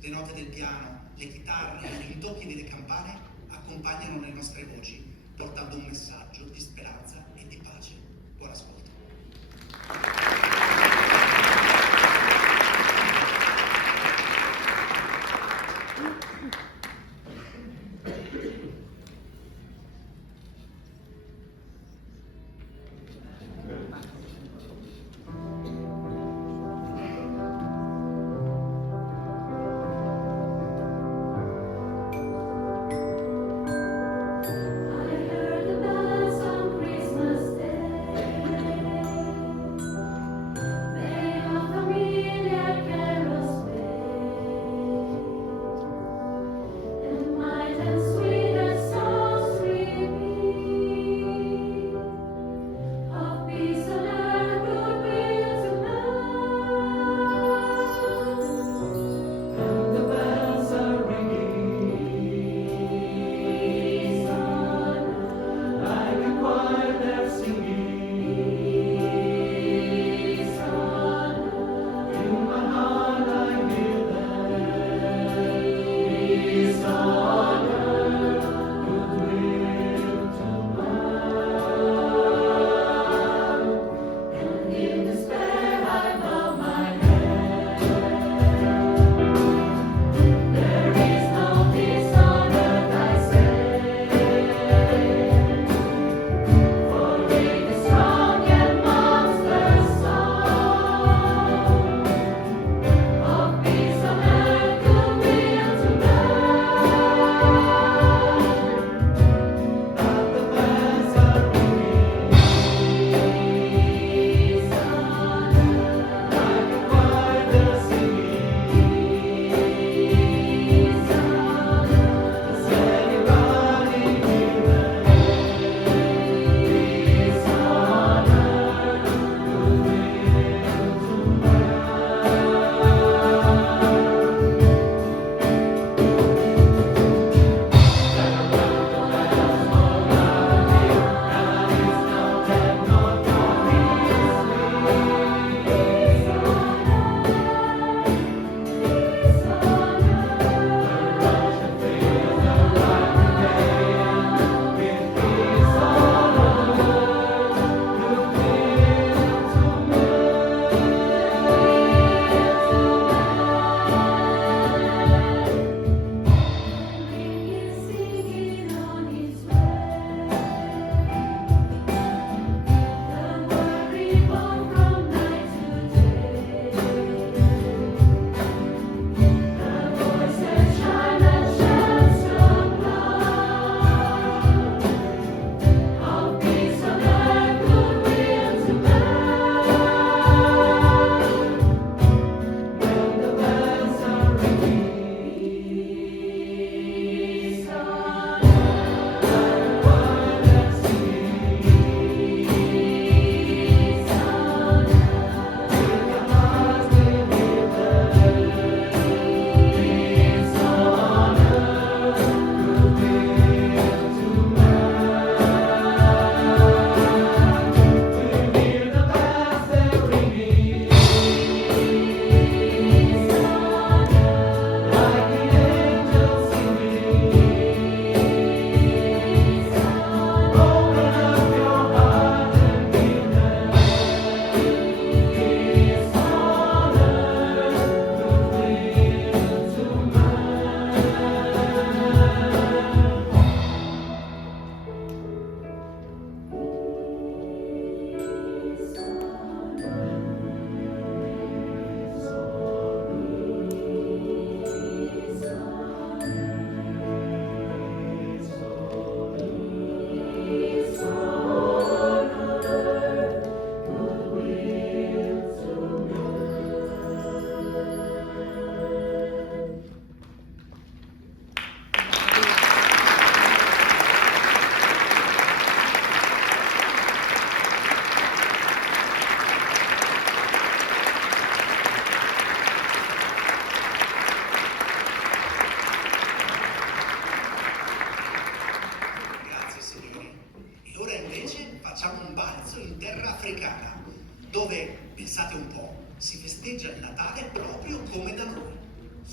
Le note del piano, le chitarre e i rintocchi delle campane accompagnano le nostre voci, portando un messaggio di speranza e di pace. Buon ascolto. I heard the bells on Christmas Day.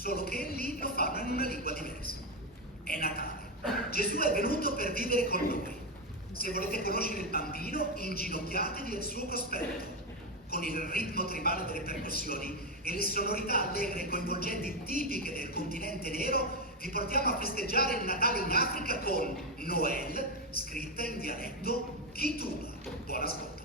solo che lì lo fanno in una lingua diversa. È Natale. Gesù è venuto per vivere con noi. Se volete conoscere il bambino, inginocchiatevi al suo cospetto. Con il ritmo tribale delle percussioni e le sonorità allegre e coinvolgenti tipiche del continente nero, vi portiamo a festeggiare il Natale in Africa con Noël, scritta in dialetto Kituba. Buon ascolto.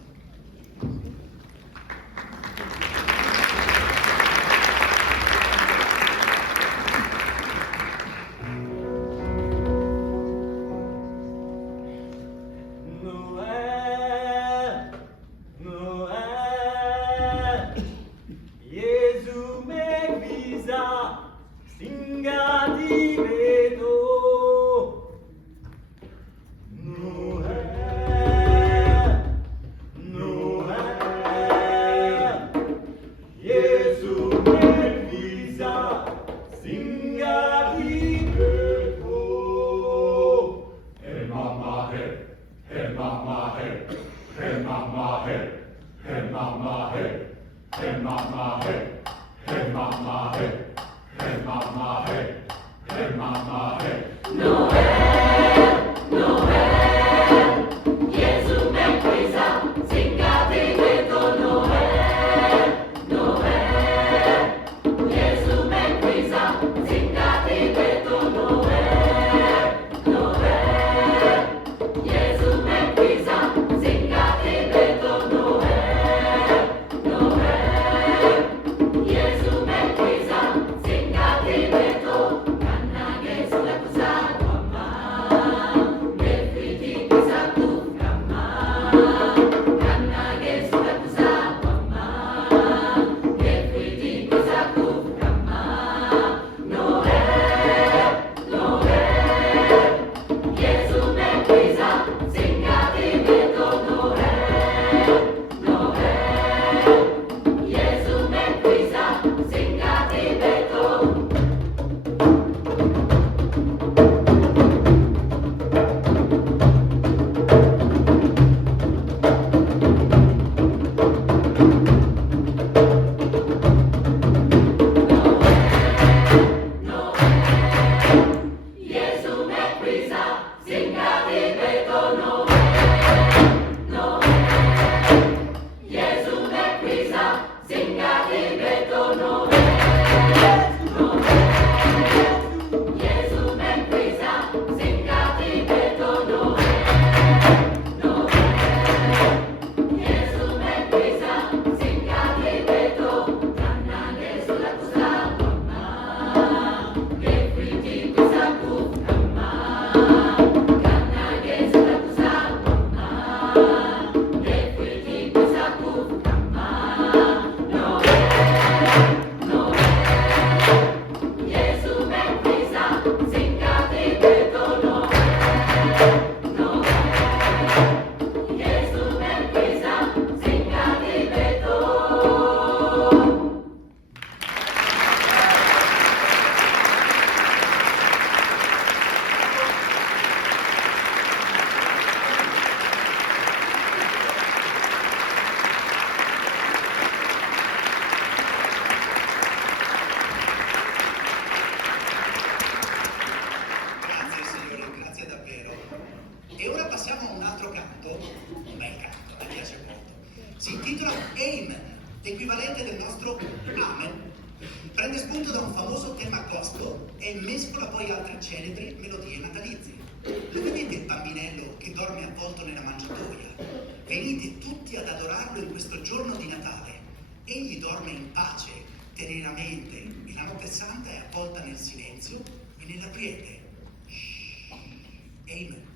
l'equivalente del nostro Amen. Prende spunto da un famoso tema gospel e mescola poi altre celebri melodie natalizie. Lo vedete il bambinello che dorme avvolto nella mangiatoia? Venite tutti ad adorarlo in questo giorno di Natale. Egli dorme in pace, teneramente, e la notte santa è avvolta nel silenzio e nella quiete. Amen.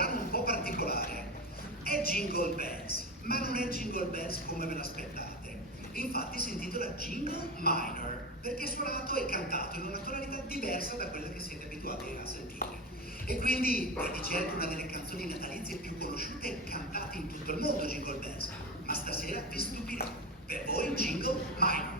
brano un po' particolare. È Jingle Bells, ma non è Jingle Bells come ve l'aspettate. Infatti si intitola Jingle Minor, perché è suonato e cantato in una tonalità diversa da quella che siete abituati a sentire. E quindi è di certo una delle canzoni natalizie più conosciute e cantate in tutto il mondo, Jingle Bells. Ma stasera vi stupirò. Per voi Jingle Minor.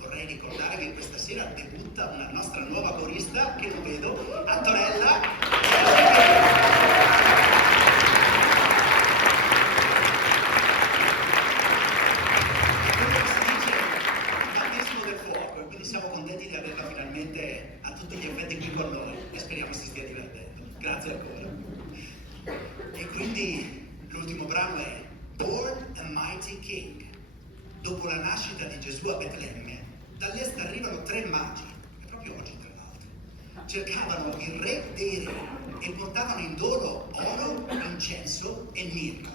Vorrei ricordare che questa sera debutta una nostra nuova corista che non vedo, Antonella. Quello che si dice battesimo del fuoco, e quindi siamo contenti di averla finalmente a tutti gli effetti qui con noi e speriamo si stia divertendo. Grazie ancora. E quindi l'ultimo brano è Born a Mighty King. Dopo la nascita di Gesù a Betlemme, dall'est arrivano 3 magi, e proprio oggi tra l'altro, cercavano il re dei re e portavano in dono oro, incenso e mirra.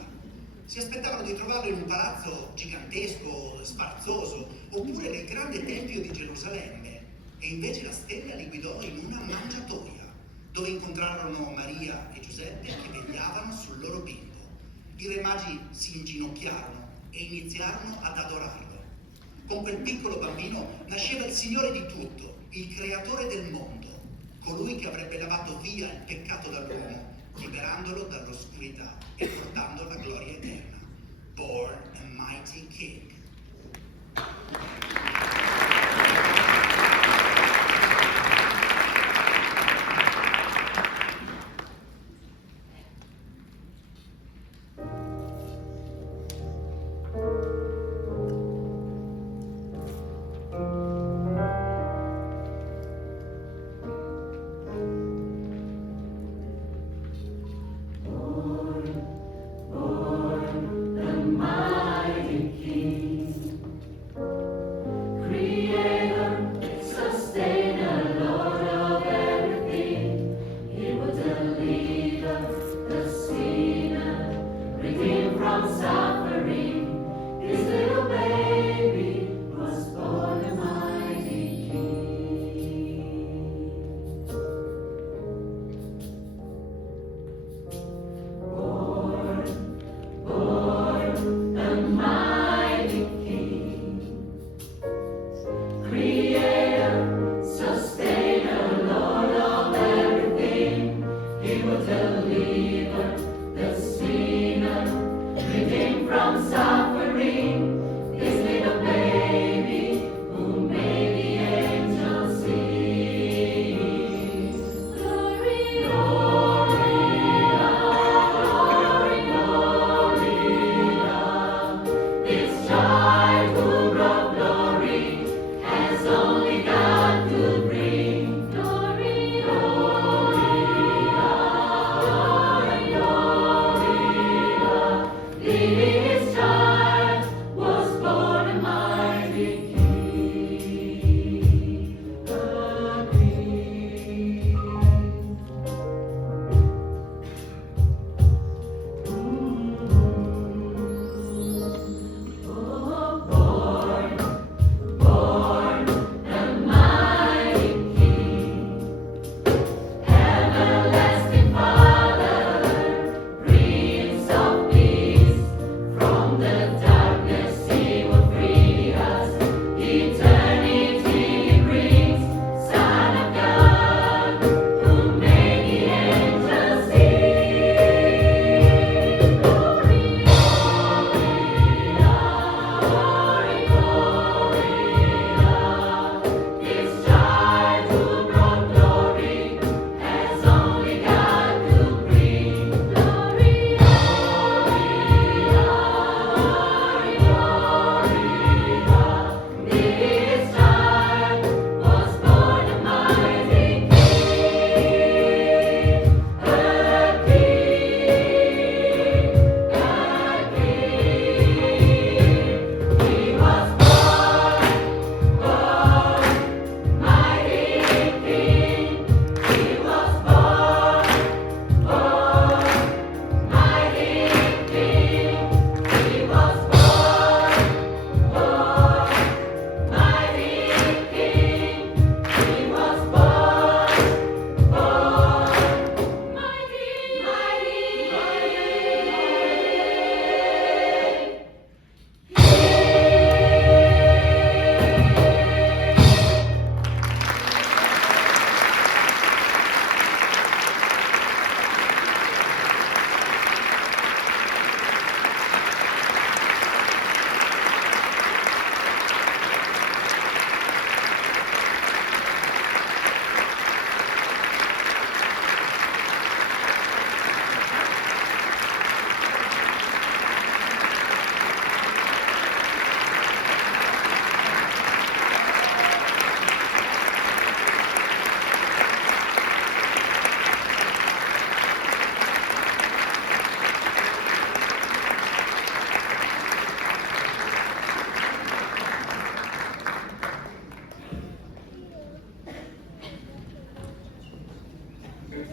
Si aspettavano di trovarlo in un palazzo gigantesco, sfarzoso, oppure nel grande tempio di Gerusalemme, e invece la stella li guidò in una mangiatoia, dove incontrarono Maria e Giuseppe che vegliavano sul loro bimbo. I re magi si inginocchiarono e iniziarono ad adorarlo. Con quel piccolo bambino nasceva il Signore di tutto, il creatore del mondo, colui che avrebbe lavato via il peccato dall'uomo, liberandolo dall'oscurità e portando la gloria eterna. Born a mighty king.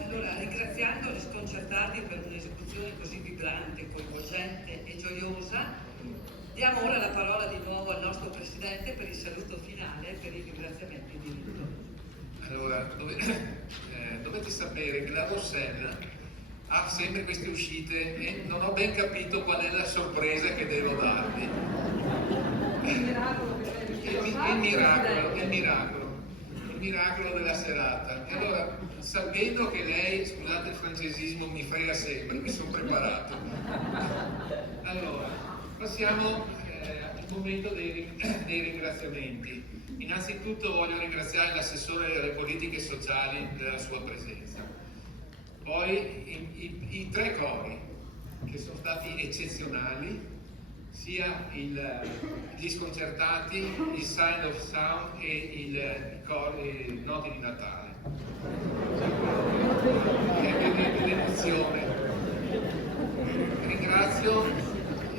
Allora, ringraziando gli sconcertati per un'esecuzione così vibrante, coinvolgente e gioiosa, diamo ora la parola di nuovo al nostro Presidente per il saluto finale e per i ringraziamenti di rito. Allora, dovete sapere che la Rossella ha sempre queste uscite e non ho ben capito qual è la sorpresa che devo darvi. Il miracolo della serata. E allora, sapendo che lei, scusate il francesismo, mi frega sempre, mi sono preparato. Allora, passiamo al momento dei ringraziamenti. Innanzitutto voglio ringraziare l'assessore delle politiche sociali della sua presenza. Poi i tre cori che sono stati eccezionali, sia gli sconcertati, il Sign of Sound e i Noti di Natale. L'emozione. Ringrazio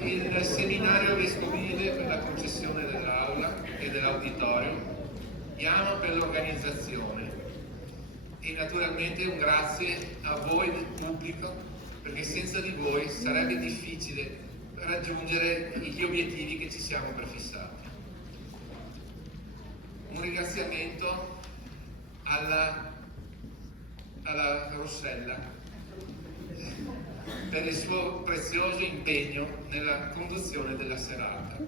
il seminario vescovile per la concessione dell'aula e dell'auditorio, Iama per l'organizzazione e naturalmente un grazie a voi del pubblico, perché senza di voi sarebbe difficile raggiungere gli obiettivi che ci siamo prefissati. Un ringraziamento alla Rossella per il suo prezioso impegno nella conduzione della serata.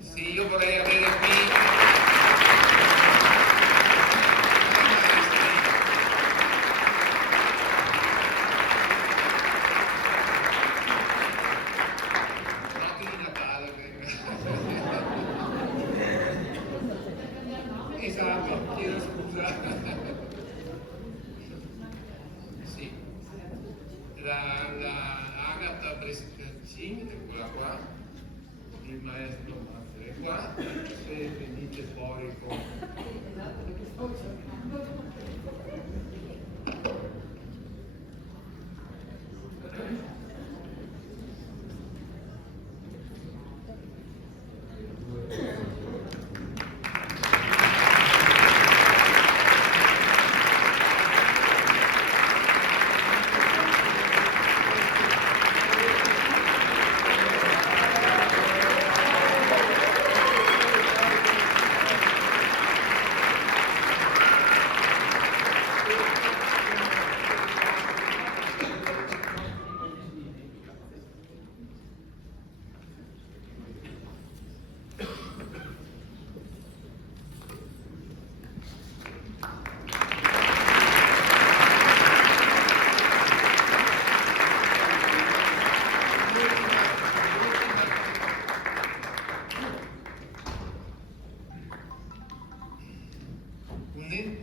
Sì, io vorrei avere Noti di Natale. Esatto, chiedo scusa. Sì. La Agata Brescaccini, eccola qua, il maestro Mazza è qua, se venite fuori con...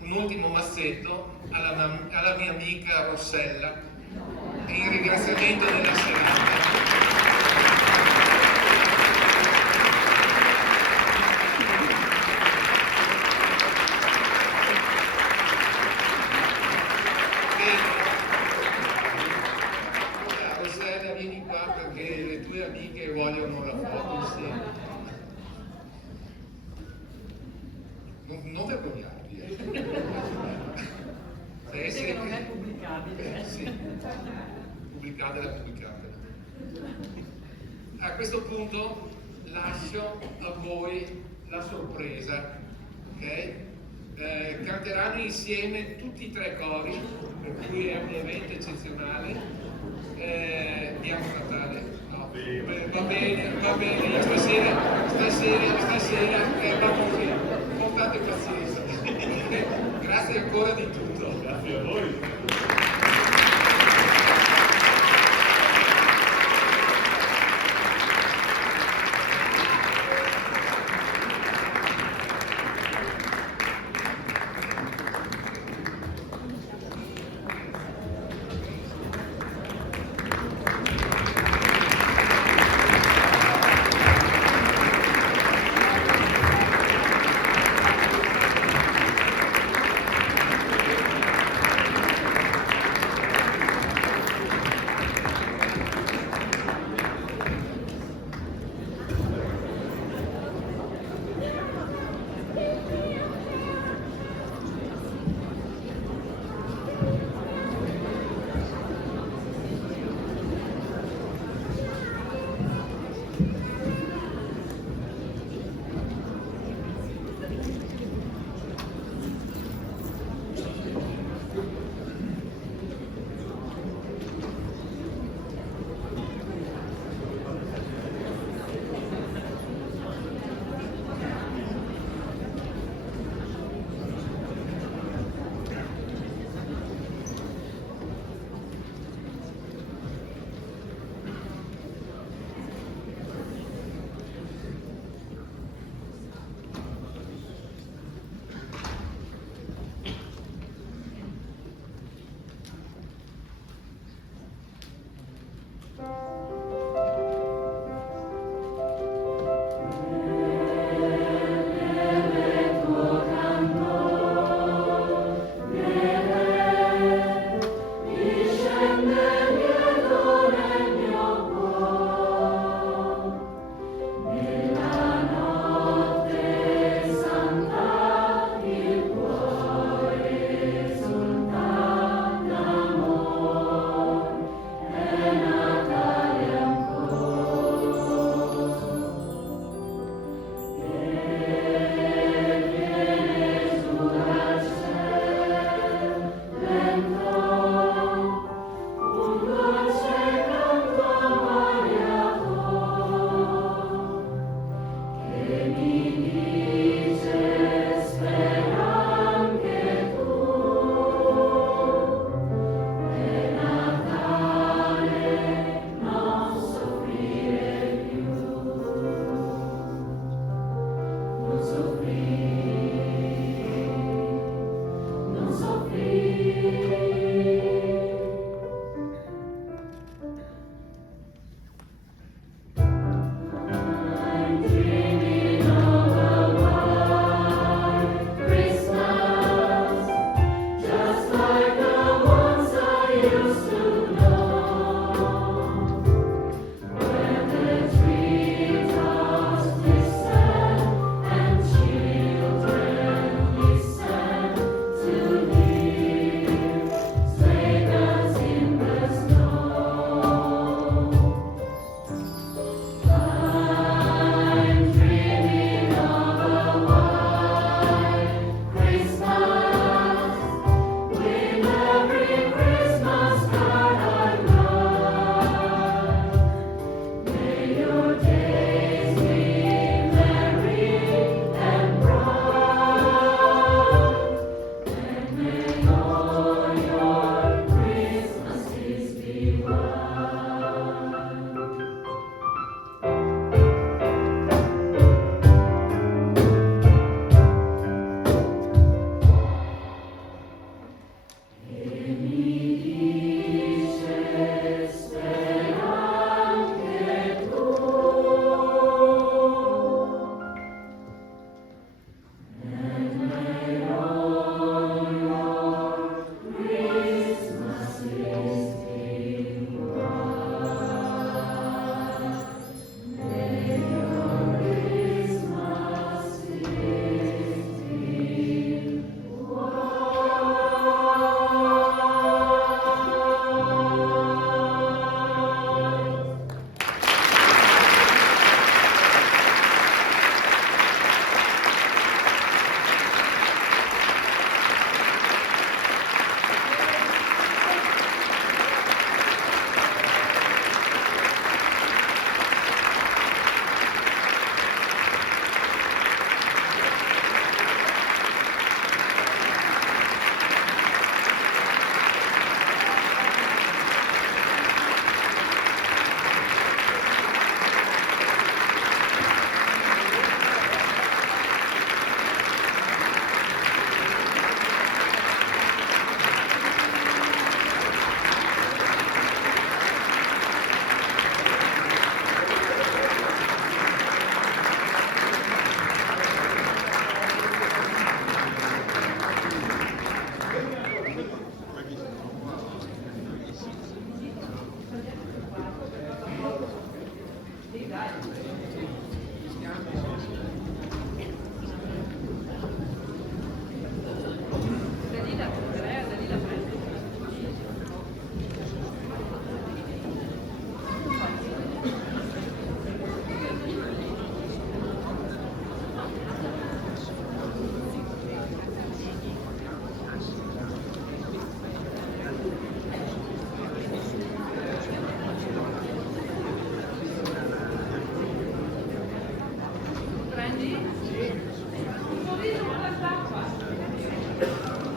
Un ultimo massetto alla mia amica Rossella in ringraziamento della serata. Rossella, vieni qua perché le tue amiche vogliono la foto insieme. Non vergognarti. Se non è pubblicabile. Sì, pubblicatela. A questo punto lascio a voi la sorpresa, ok? Canteranno insieme tutti i tre cori, per cui è un evento eccezionale. Diamo Natale? No, va bene, stasera va così, portate pazienza. Grazie ancora di tutto. Grazie a voi. Prendi? Un sorriso con la stampa.